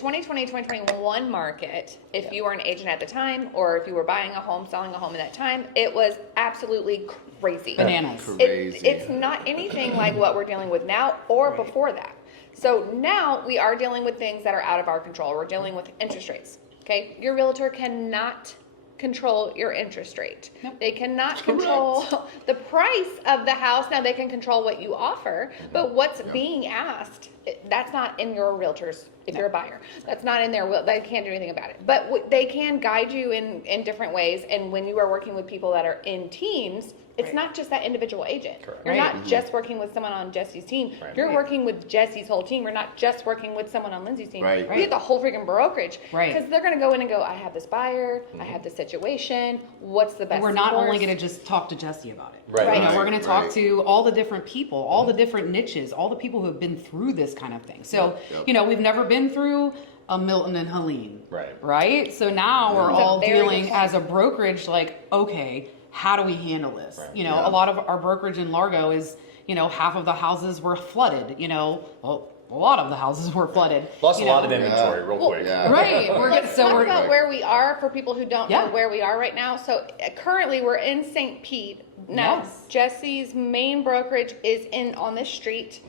2020-2021 market, if you were an agent at the time or if you were buying a home, selling a home at that time, it was absolutely crazy. Bananas. Crazy. It's not anything like what we're dealing with now or before that. So now we are dealing with things that are out of our control. We're dealing with interest rates. Okay, your realtor cannot control your interest rate. Nope. They cannot control the price of the house. Now they can control what you offer, but what's being asked, that's not in your realtor's, if you're a buyer. That's not in their will. They can't do anything about it. But they can guide you in different ways. And when you are working with people that are in teams, it's not just that individual agent. Correct. You're Right. not just working with someone on Jesse's team. Right. You're working with Jesse's whole team. We're not just working with someone on Lindsay's team. Right. We have the whole freaking brokerage. Right. Because they're going to go in and go, I have this buyer, I have this situation. What's the best And we're not only course? going to just talk to Jesse about it. Right. You know, Right, we're going to talk right. to all the different people, all the different niches, all the people who have been through this kind of thing. So, Yep. you know, we've never been through a Milton and Helene. Right. Right? So now we're That's a all very good dealing point. as a brokerage, like, okay, how do we handle this? Right. You know, Yeah. a lot of our brokerage in Largo is, you know, half of the houses were flooded, you know, well, a lot of the houses were flooded. Lost a you lot know. of inventory real Well, quick. Yeah. Right. Let's talk about Right. where we are for people who don't Yeah. know where we are right now. So currently we're in St. Pete. Now Yes. Jesse's main brokerage is on this street.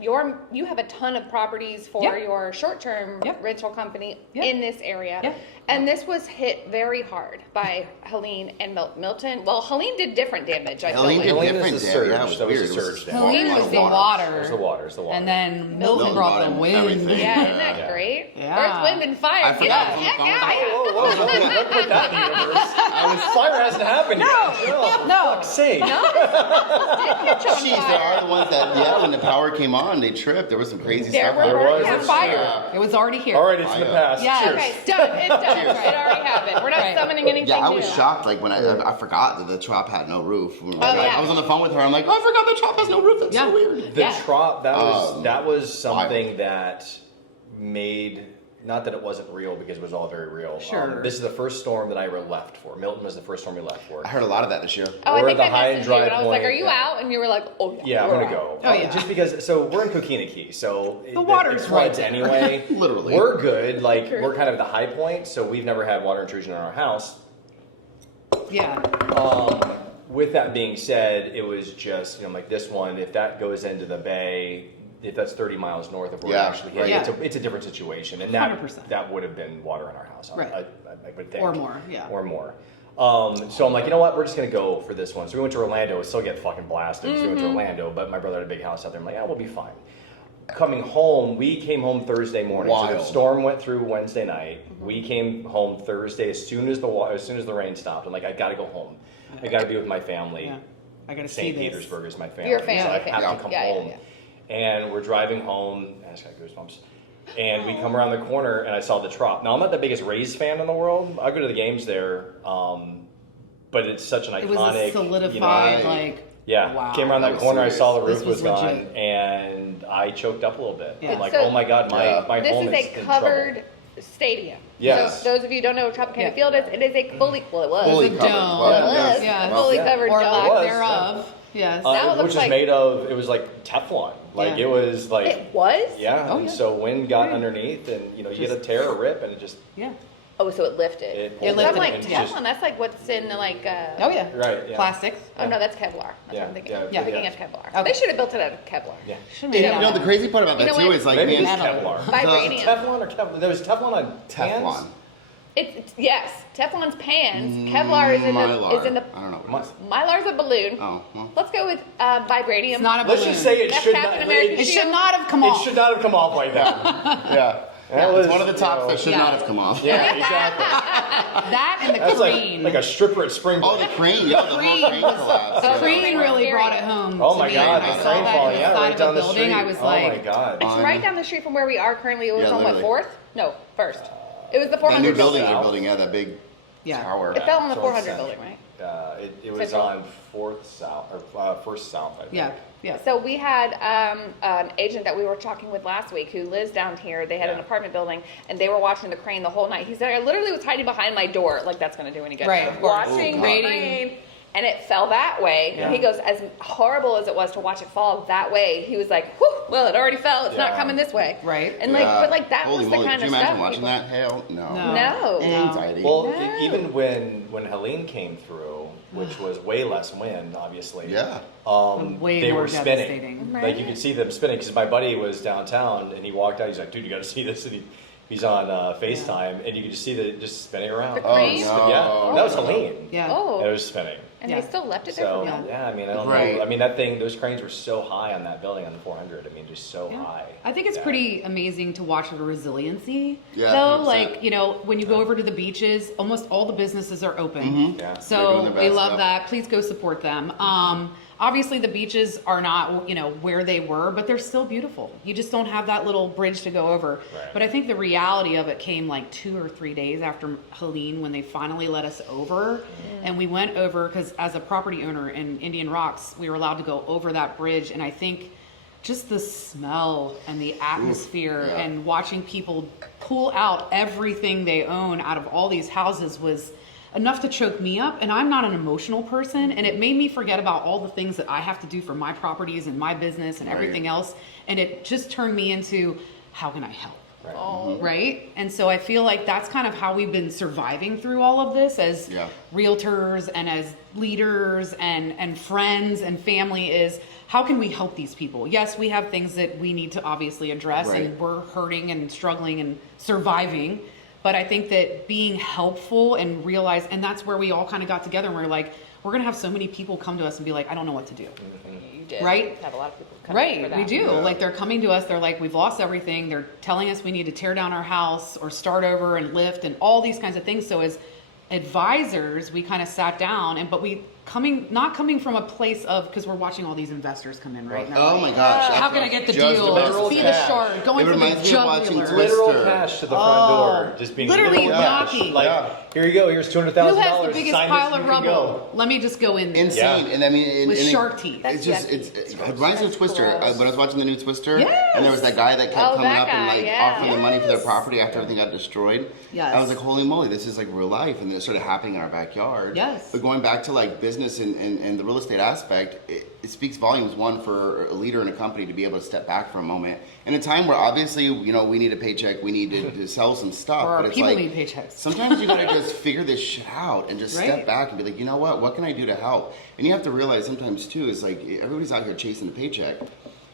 You have a ton of properties for Yep. your short-term Yep. rental company Yep. in this area. Yep. And this was hit very hard by Helene and Milton. Well, Helene did different damage, I feel Helene like. did Helene different is the damage. surge. Yeah, it was That was weird. the It was- surge damage. Helene It was was the the water. There's the water. There's the water. And then Milton Milton brought the brought wind. everything. Yeah, isn't that Yeah. great? Yeah. Earth, wind, and fire. I Get forgot the from heck the out of here. Whoa, don't put that in the universe. I Fire hasn't happened yet. Oh, No. fuck's sake. Jeez, there are the ones that, when the power came on, they tripped. There was some crazy stuff. There was. It was fire. It was already here. All right, it's in the past. Yeah. Cheers. Okay, done. It's done. It already happened. We're not Right. summoning anything Yeah, I new. was shocked. Like when I forgot that the trop had no roof. yeah. I was on the phone with her. I'm like, oh, I forgot the trop has no roof. That's Yeah. so weird. The trop, that was something wild. that made, not that it wasn't real because it was all very real. Sure. This is the first storm that I ever left for. Milton was the first storm we left for. I heard a lot of that this year. Oh, I We're think at I the high and messaged you, dry and I was like, point. "Are you out?" And you were like, "Oh yeah." Yeah, I'm we're gonna out. go. Oh, yeah. Just because, so we're in Coquina Key, so The water's it floods right there. anyway. Literally. We're good. Like we're kind of at the high point, so we've never had water intrusion in our house. Yeah. With that being said, it was just like this one. If that goes into the bay, if that's 30 miles north of where Yeah, it actually hit, right. it's a different situation, and that 100%. that would have been water in our house. Right. I would think, Or more, yeah. or more. So I'm like, you know what? We're just gonna go for this one. So we went to Orlando. It still get fucking blasted. So we went to Orlando, but my brother had a big house out there. I'm like, yeah, we'll be fine. Coming home, we came home Thursday morning. So the Wild. storm went through Wednesday night. We came home Thursday as soon as the rain stopped. I'm like, I gotta go home. I gotta be with my family. Yeah. I gotta see St. this. Petersburg is my family. Your So family, I family. have to come Yeah, yeah, home. yeah. And we're driving home. I just got goosebumps. And we come around the corner and I saw the trop. Now I'm not the biggest Rays fan in the world. I go to the games there, but it's such an iconic. It was a solidified, like. Yeah, Wow. came around that was corner. I serious. saw the This roof was was gone, legit. and I choked up a little bit. Yeah. I'm like, So- oh my god, my This home is is a in covered trouble. stadium. Yes. So those of you who don't know what Tropicana Yeah. Field is, it is a fully, well, it was. Fully a covered. dome. Well, It yes. was. Yeah. Fully Yeah. covered Or dome. lack was, thereof. Yes. Now it Which looks was like- made of, it was like Teflon. Like Yeah. it was like, It was? yeah. Oh, and yeah. so wind got Yeah. underneath, and you get a tear or rip, and it just Yeah. Oh, so it lifted. It So lifted I'm like, and Teflon, just- that's like what's in like, Oh yeah. Right, yeah. Plastics. oh no, that's Kevlar. That's Yeah, what I'm thinking. yeah, I'm yeah. thinking of Kevlar. Okay. They should have built it out of Kevlar. yeah. Should've And, made you know, that. the crazy part about You that know too what? is like, Maybe man, it's metal. Kevlar. Vibranium. Teflon or Kevlar? There was Teflon on pans? Teflon. It's yes, Teflon's pans. Kevlar is in the Mylar. is in the I don't know what My- it is. Mylar's a balloon. Oh, well. Let's go with vibranium. It's not a balloon. Let's just say it That's should Captain not. America's It It, should not have come it off. should not have come off like that. Yeah. That It's was, one of the tops that should Yeah. not have come off. Yeah, exactly. That and the That's crane. like a stripper at spring Oh, break. the crane. Yeah, the whole crane crane was- collapsed. the Yeah. crane really brought it home. Oh to my me. god, When I the saw crane that fall, in the yeah, side right of down the the building, street. I was oh like, my god. It's right down the street from where we are currently. It was Yeah, on what, literally. 4th? No, 1st. It was the That 400 new building building. they're building, yeah, that big Yeah. tower. It fell on the So 400 it's, building, right? It was Central. on 4th South, or 1st South, I think. Yeah. Yeah. So we had an agent that we were talking with last week who lives down here. They had an Yeah. apartment building, and they were watching the crane the whole night. He said, I literally was hiding behind my door. Like, that's going to do any good. Right, of course. Watching the Rating. crane, and it fell that way. Yeah. And he goes, as horrible as it was to watch it fall that way, he was like, whew, well, it already fell. It's not Yeah. coming this way. Right. And like, but like that Holy was the moly, kind could of you imagine stuff. watching people- that? Hell no. No. Anxiety. Well, No. even when Helene came through, which was way less wind, obviously. Yeah. Way they more were spinning. devastating. Like you could see them spinning because my buddy was downtown and he walked out. He's like, "Dude, you got to see this." And he's on FaceTime, and you could just see that just spinning around. The crane? Oh, no. Yeah, that was Helene. Yeah. Oh. And it was spinning. And Yeah. they still left it there So for them. yeah, I mean, I don't Right. know. I mean, that thing, those cranes were so high on that building on the 400. I mean, just so Yeah. high. I think it's Yeah. pretty amazing to watch the resiliency. Yeah, though, 100%. like, you know, when you go over to the beaches, almost all the businesses are open. Yeah. They're doing So their we best, love yeah. that. Please go support them. Obviously, the beaches are not, you know, where they were, but they're still beautiful. You just don't have that little bridge to go over. Right. But I think the reality of it came like 2 or 3 days after Helene when they finally let us over. And we went over because as a property owner in Indian Rocks, we were allowed to go over that bridge. And I think just the smell and the atmosphere yeah. and watching people pull out everything they own out of all these houses was enough to choke me up. And I'm not an emotional person, and it made me forget about all the things that I have to do for my properties and my business and Right. everything else, and it just turned me into how can I help, Right. Oh. right? And so I feel like that's kind of how we've been surviving through all of this as Yeah. realtors and as leaders and friends and family is how can we help these people? Yes, we have things that we need to obviously address, Right. and we're hurting and struggling and surviving. But I think that being helpful and realize, and that's where we all kind of got together and we're like, we're going to have so many people come to us and be like, I don't know what to do. You did. Right? Have a lot of people come for Right, that. we do. Yeah. Like they're coming to us, they're like, we've lost everything. They're telling us we need to tear down our house or start over and lift and all these kinds of things. So as advisors, we kind of sat down but not coming from a place of, because we're watching all these investors come in right now. Oh my gosh! How can I get the Just deal? about Be to the say. shark, going It for the reminds me of watching jugular. Twister. Literal cash to the front door. Just being literally literal cash. knocking. Like, here you go. Here's $200,000. Who has the biggest Sign pile this, of you can go. rubble? Let me just go in there. Insane, Yeah. and I mean, With and shark teeth. It's just That's it reminds me of Twister. gross. When I was watching the new Twister, Yes. and there was that guy that kept Oh, coming that up and guy, like yeah. offering them money for their property after everything got destroyed. Yes. I was like, holy moly, this is like real life, and it started happening in our backyard. Yes. But going back to like business and the real estate aspect, it speaks volumes. One, for a leader in a company to be able to step back for a moment in a time where obviously we need a paycheck, we need to sell some stuff, Or our but it's people like need paychecks. sometimes you gotta just figure this shit out and just Right. step back and be like, you know what can I do to help? And you have to realize sometimes too is like everybody's out here chasing the paycheck.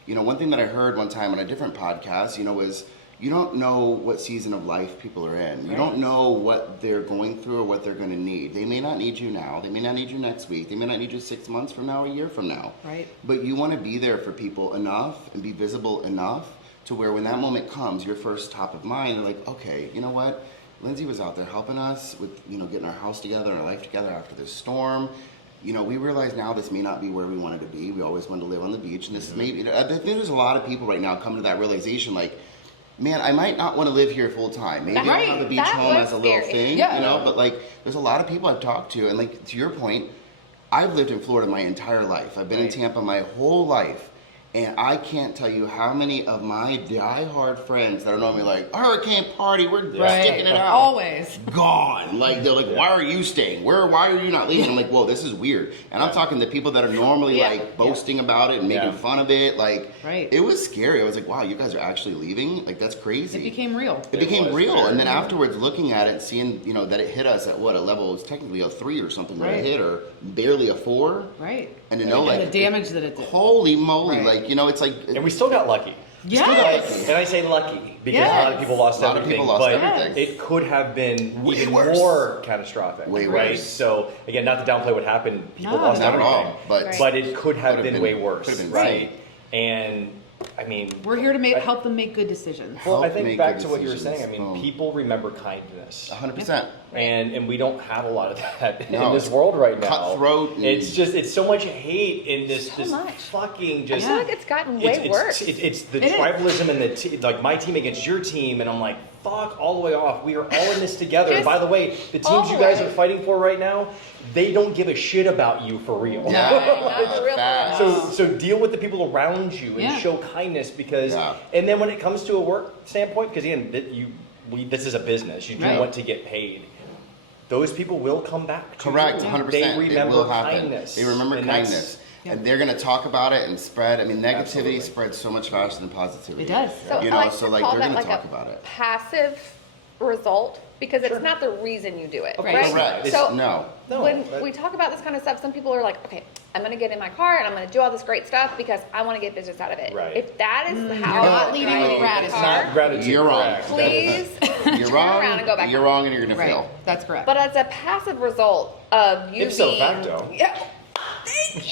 One thing that I heard one time on a different podcast, was you don't know what season of life people are in. You don't know what they're going through or what they're going to need. They may not need you now. They may not need you next week. They may not need you 6 months from now, a year from now. Right. But you want to be there for people enough and be visible enough to where when that moment comes, you're first top of mind. They're like, okay, you know what? Lindsay was out there helping us with, getting our house together and our life together after this storm. We realize now this may not be where we wanted to be. We always wanted to live on the beach, and this is maybe. I think there's a lot of people right now coming to that realization, like, man, I might not want to live here full time. Maybe Right. I'll have a beach That home was as a little scary. thing, Yeah. But like, there's a lot of people I've talked to, and like to your point, I've lived in Florida my entire life. I've been in Tampa my whole life. And I can't tell you how many of my diehard friends that are normally like, hurricane party, we're sticking it out. Always. Gone. Like, they're like, why are you staying? Why are you not leaving? I'm like, whoa, this is weird. And I'm talking to people that are normally like boasting about it and making fun of it. Like, it was scary. I was like, wow, you guys are actually leaving? Like, that's crazy. It became real. It became was real. very And then real. afterwards, looking at it, seeing, that it hit us at what, a level, it was technically a 3 or something that it Right. hit, or barely a 4. Right. And to know, And like, the damage that it did. holy moly, Right. like, it's like, And we still got lucky. Yes. And I say lucky because a lot of people lost A lot of everything. people lost but everything. it could have been Way even worse. more catastrophic. Way right? worse. So again, not to downplay what happened. People No, lost not at everything. all, but- but it could have Could have been been- way worse. could have been right? And I mean, We're here to help them make good decisions. well, I Help think make back good to what you were saying. I decisions. mean, Boom. people remember kindness. 100%. And we don't have a lot of that No, in this it's world right now. cutthroat and- It's so much hate in this much. fucking I just. feel like it's gotten way worse. It's the It is. tribalism and like my team against your team, and I'm like, fuck all the way off. We are all in this together. And Just by the way, the all teams you the guys way. are fighting for right now, they don't give a shit about you for real. Not the real Facts. one. So deal with the people around you and Yeah. show kindness because, Yeah. and then when it comes to a work standpoint, because again, this is a business. You do Right. want to get paid. Those people will come back. To Correct, you. 100%. They remember it will happen. kindness. They remember And that's- kindness. And they're going to talk about it and spread. I mean, negativity Absolutely. spreads so much faster than positivity. It does. So I like so to like call they're that going like to talk a about it. passive result because it's not the reason you do it, Of right? course not. Correct. So No. No, when that- we talk about this kind of stuff, some people are like, okay, I'm going to get in my car and I'm going to do all this great stuff because I want to get business out of it. Right. If that is how You're not I'm leading driving with the gratitude. It's car, not gratitude. You're wrong. correct. please You're turn wrong. around and go back You're home. wrong, and you're going to Right. fail. That's correct. But as a passive result of you Ipso being facto. Yeah.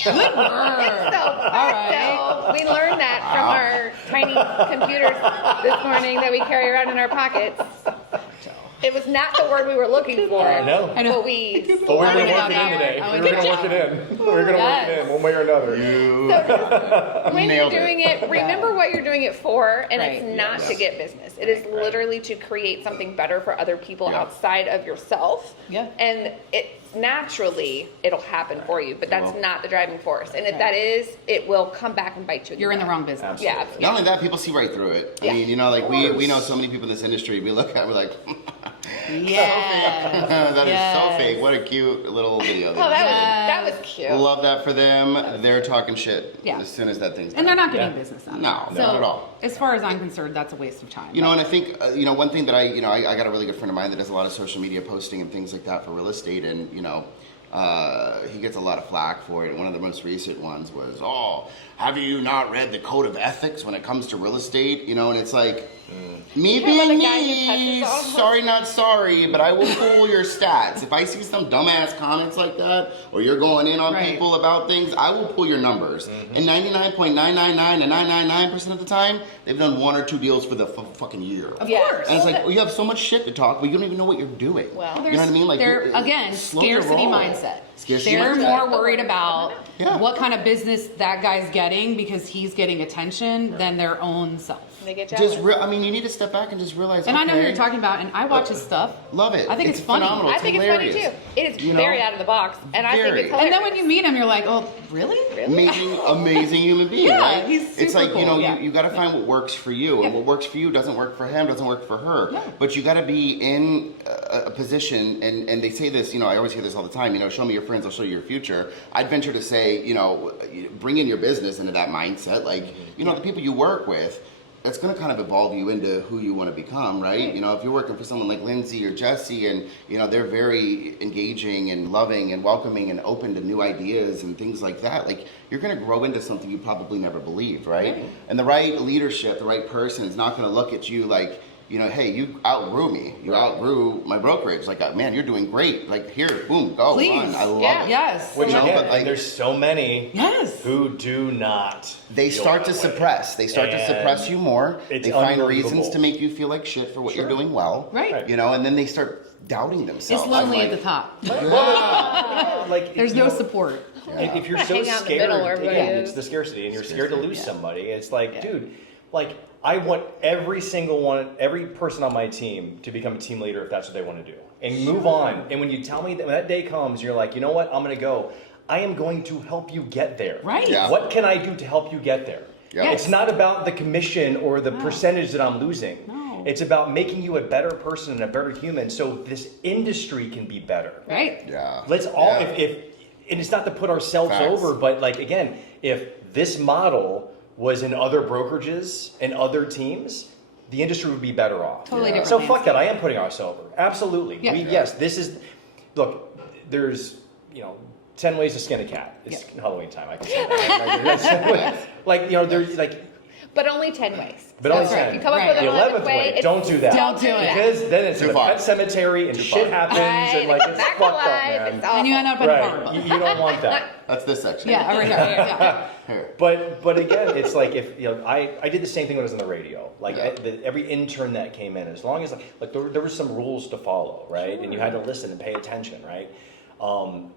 Good word. So we learned that from our tiny computers this morning that we carry around in our pockets. It was not the word we were looking for. I know. I know. But we But we're Learning going to about work it in that today. one. We're Good going to work job. it in. We're going to work Yes. it in one way or another. when you're Nailed it. doing it, remember what you're doing it for, and it's Right. not to get business. It is literally to create something better for other people Yeah. outside of yourself. Yeah. And it naturally it'll happen for you, but that's Well. not the driving force. And if that is, it will come back and bite you. You're in the butt. wrong business. Yeah. Not only that, people see right through it. Yeah. I mean, like we know so many people in this industry. We look at it, we're like, Yeah. that is so Yes. fake. What a cute little video. Oh, they that was did. cute. Love that for them. They're talking shit Yeah. as soon as that thing's done. And they're not getting Yeah. business out of it. No, So, not at all. As far as I'm concerned, that's a waste of time. And I think, one thing that I got a really good friend of mine that does a lot of social media posting and things like that for real estate. And, he gets a lot of flack for it. One of the most recent ones was, "Oh, have you not read the code of ethics when it comes to real estate?" You know, and it's like, me being me, sorry not sorry, but I will pull your stats. If I see some dumbass comments like that, or you're going in on people about things, I will pull your numbers. And 99.999 and 999% of the time, they've done 1 or 2 deals for the fucking year. Of course. And it's like, well, you have so much shit to talk, but you don't even know what you're doing. Well, you know what I mean? Like, they're again slow your scarcity roll. mindset. Scarcity They're mindset. more worried about Yeah. what kind of business that guy's getting because he's getting attention than their own self. They get jealous. I mean, you need to step back and just realize. And I know who okay, you're talking about, and I watch his stuff. Love it. I think it's funny. phenomenal. I think hilarious. it's funny too. It is You know? very out of the box, and I think Very. it's hilarious. And then when you meet him, you're like, oh, really? Amazing human being, Yeah, right? he's It's super like, you know, cool, yeah. you got to find what works for you, and what works for you doesn't work for him, doesn't work for her. Yeah. But you got to be in a position, and they say this, you know, I always hear this all the time, you know, show me your friends, I'll show you your future. I'd venture to say, you know, bring in your business into that mindset, like, you know, the people you work with, it's going to kind of evolve you into who you want to become, right? You know, if you're working for someone like Lindsay or Jesse and, you know, they're very engaging and loving and welcoming and open to new ideas and things like that, like, you're going to grow into something you probably never believed, right? And the right leadership, the right person is not going to look at you like, you know, hey, you outgrew me. You outgrew my brokerage. Like, man, you're doing great. Like, here, boom, go, Please. run. I love it. Yes. Which You know, again, but, like, and there's so many Yes. who do not. They feel start to that way. suppress. They start to And suppress you more. it's They find unbelievable. reasons to make you feel like shit for what you're doing well. Right. You know, and then they start doubting themselves. It's lonely I'm at the like, top. Like, There's you no know, support. If you're so Hang out in the scared, middle where everybody again, is. it's the scarcity, and you're scared to lose somebody. It's like, dude, like I want every single one, every person on my team to become a team leader if that's what they want to do, and move on. And when you tell me that when that day comes, you're like, you know what, I'm going to go. I am going to help you get there. Right. Yeah. What can I do to help you get there? Yeah. It's not about the commission or the percentage that I'm losing. No. It's about making you a better person and a better human so this industry can be better. Right. Yeah. Let's all, Yeah. if and it's not to put ourselves Facts. over, but like again, if this model was in other brokerages and other teams, the industry would be better off. Totally different. So fuck that. I am putting ourselves over. Absolutely. Yeah. Yes, this is. Look, there's 10 ways to skin a cat. It's Halloween time. I can say that. Like there's like. But only 10 ways. But only So 10. If you come up Right. with The an 11th 11th way, it's- don't do that. Don't do it. Because then it's in Too the far. pet cemetery and Too shit far. happens and like it's Back fucked up, alive, man. it's awful. And you end up in a Right. horrible. You don't want that. That's this section. Yeah, over here. Yeah. Here. But again, it's like if I did the same thing when I was on the radio. Like every intern that came in, as long as like there were some rules to follow, right? And you had to listen and pay attention, right?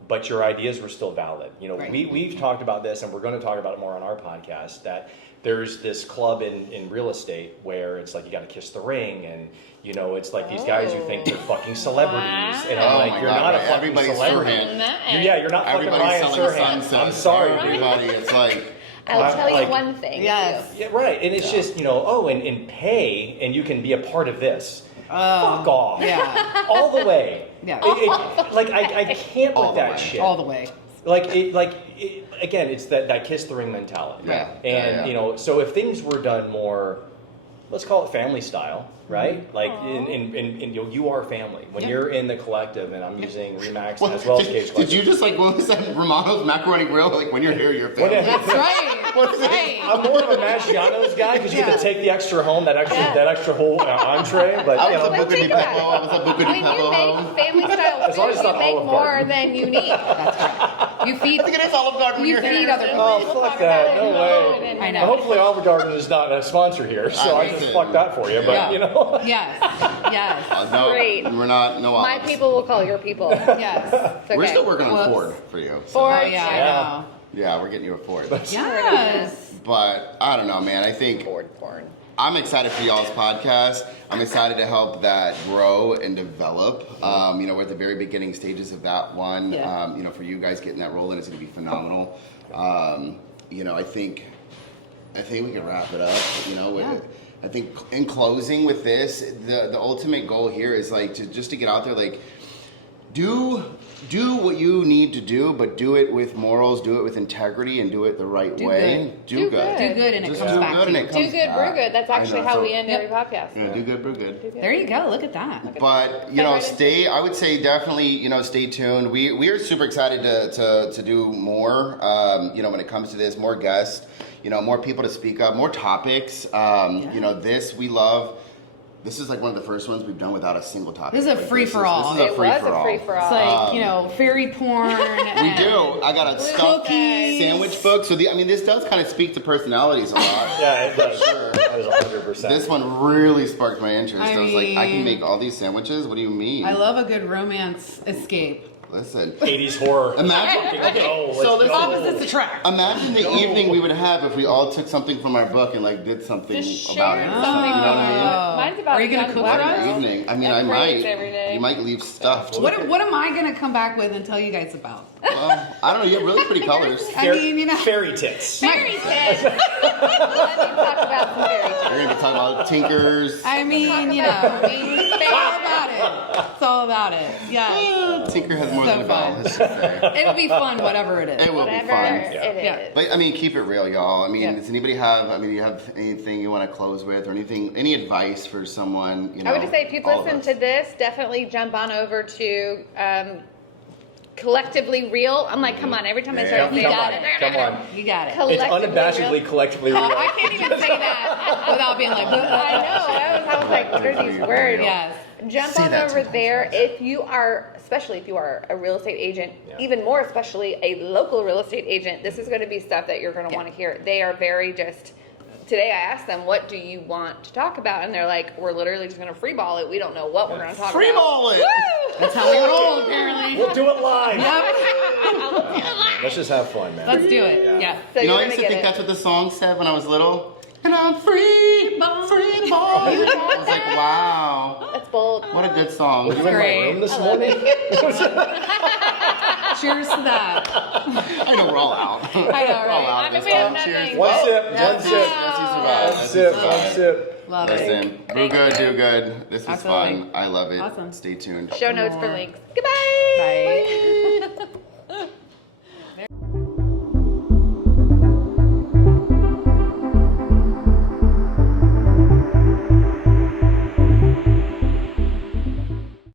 But your ideas were still valid. Right. We've talked about this, and we're going to talk about it more on our podcast. That there's this club in real estate where it's like you got to kiss the ring, and it's like these guys who think they're fucking celebrities, and I'm Oh like, my you're God, not a right. fucking Everybody's celebrity. Sirhan. You're not fucking Everybody's Ryan selling a Sirhan. sunset. I'm sorry, dude. Everybody, it's like. I'll tell you like- one thing. Yes. Yeah, right. And it's just, and pay, and you can be a part of this. Fuck off. Yeah. All the way. Yeah. Like, I can't All with the that way. shit. All the way. Again, it's that kiss the ring mentality. Yeah. And, Yeah. So if things were done more, let's call it family style, right? Like, you are family. When Yeah. you're in the collective, and I'm using Remax What, as well as Cage did Collective. you just what was that? Romano's Macaroni Grill? Like, when you're here, you're family. That's right. Right. I'm more of a Maggiano's guy because you can take the extra home, that extra whole entree. But I you was a know, But Buca di think about Beppo. it. I was a Buca di When you Beppo home. make family style As long food, as it's you not make Olive more Garden. than you need. You feed. I think it is Olive Garden when You you're feed here. other people. oh fuck that! No way. I Well, know. hopefully, Olive Garden is not a sponsor here, so I just listen. fucked that for you. But Yeah. Yes. Yes. No, Great. we're not. No My olives. people will call your people. Yes. It's okay. We're still working on Whoops. Ford for you. so- Ford. Oh yeah. I know. Yeah, we're getting you a Ford. Yes. But I don't know, man. I think Ford porn. I'm excited for y'all's podcast. I'm excited to help that grow and develop. We're at the very beginning stages of that one. Yeah. For you guys getting that rolling, it's going to be phenomenal. I think we can wrap it up. Yeah. I think in closing with this, the ultimate goal here is like to get out there, like do what you need to do, but do it with morals, do it with integrity, and do it the right way. Do good. Do good and it Just comes do back good to and you. it Do comes good, brew back. good. That's I actually know, how so- we end every podcast. Yeah, do good, brew good. There you go. Look at that. But right I would say definitely stay tuned. We are super excited to do more. When it comes to this, more guests, more people to speak up, more topics. This we love. This is like one of the first ones we've done without a single topic. This is a free-for-all. This is It a free was for a all. free for It's all. like, fairy porn. We do. I got a stuffed Cookies. sandwich book. So this does kind of speak to personalities a lot. Yeah, it does. That is 100%. This one really sparked my interest. I was like, I can mean- make all these sandwiches. What do you mean? I love a good romance escape. Listen. 80s horror. Imagine. Okay, so listen. Opposites attract. Imagine the evening we would have if we all took something from our book and did something Just about share it. something. You know what I Mine's about Are you gonna young cook black for us? girl. Evening. I mean, That I might. craves every day. You might leave stuffed. What am I going to come back with and tell you guys about? Well, I don't know. You have really pretty colors. I mean, Fairy tits. Fairy tales. Let me talk about some fairy tales. We're going to be talking about tinkers. I mean, it's all about it. It's all about it. Yeah. Tinker has more So than a vowel, fun. let's just say. It'll be fun, whatever it is. It will be Whatever fun. it is. Yeah. But keep it real, y'all. Yeah. Does anybody have? You have anything you want to close with, or any advice for someone? I would just say if you've all of listened us? to this, definitely jump on over to Collectively Real. I'm like, come on, every time I start saying Come on. it. Come on. You got it. It's Collectively unabashedly Real. collectively real. I can't even say that without being like, I know. I was like, what are these words? yes. Jump Say on that over 10 times there fast. if you are, especially if you are a real estate agent, Yeah. even more especially a local real estate agent. This is going to be stuff that you're going to want to hear. They are very just. Today I asked them, what do you want to talk about? And they're like, we're literally just going to freeball it. We don't know what we're going to talk Free about. ball it. Woo! That's how we roll, apparently. We'll do it live. Yep. Let's just have fun, man. Let's do it. Yeah. So I you're used going to to get think it. that's what the song said when I was little. And I'm free ball. I was like, wow, That's bold. what a good song. Were you in my Great. room this I love morning? Cheers to that. I know we're all out. I know, We're all right? out I at mean, this we have time. Cheers. nothing. One Oh, sip, that's one sip. Jesse survived. One Jesse sip, survived. one sip. Love it. Listen, brew good, do good. This was Absolutely. fun. I love it. Awesome. Stay tuned. Show notes for More. links. Goodbye. Bye.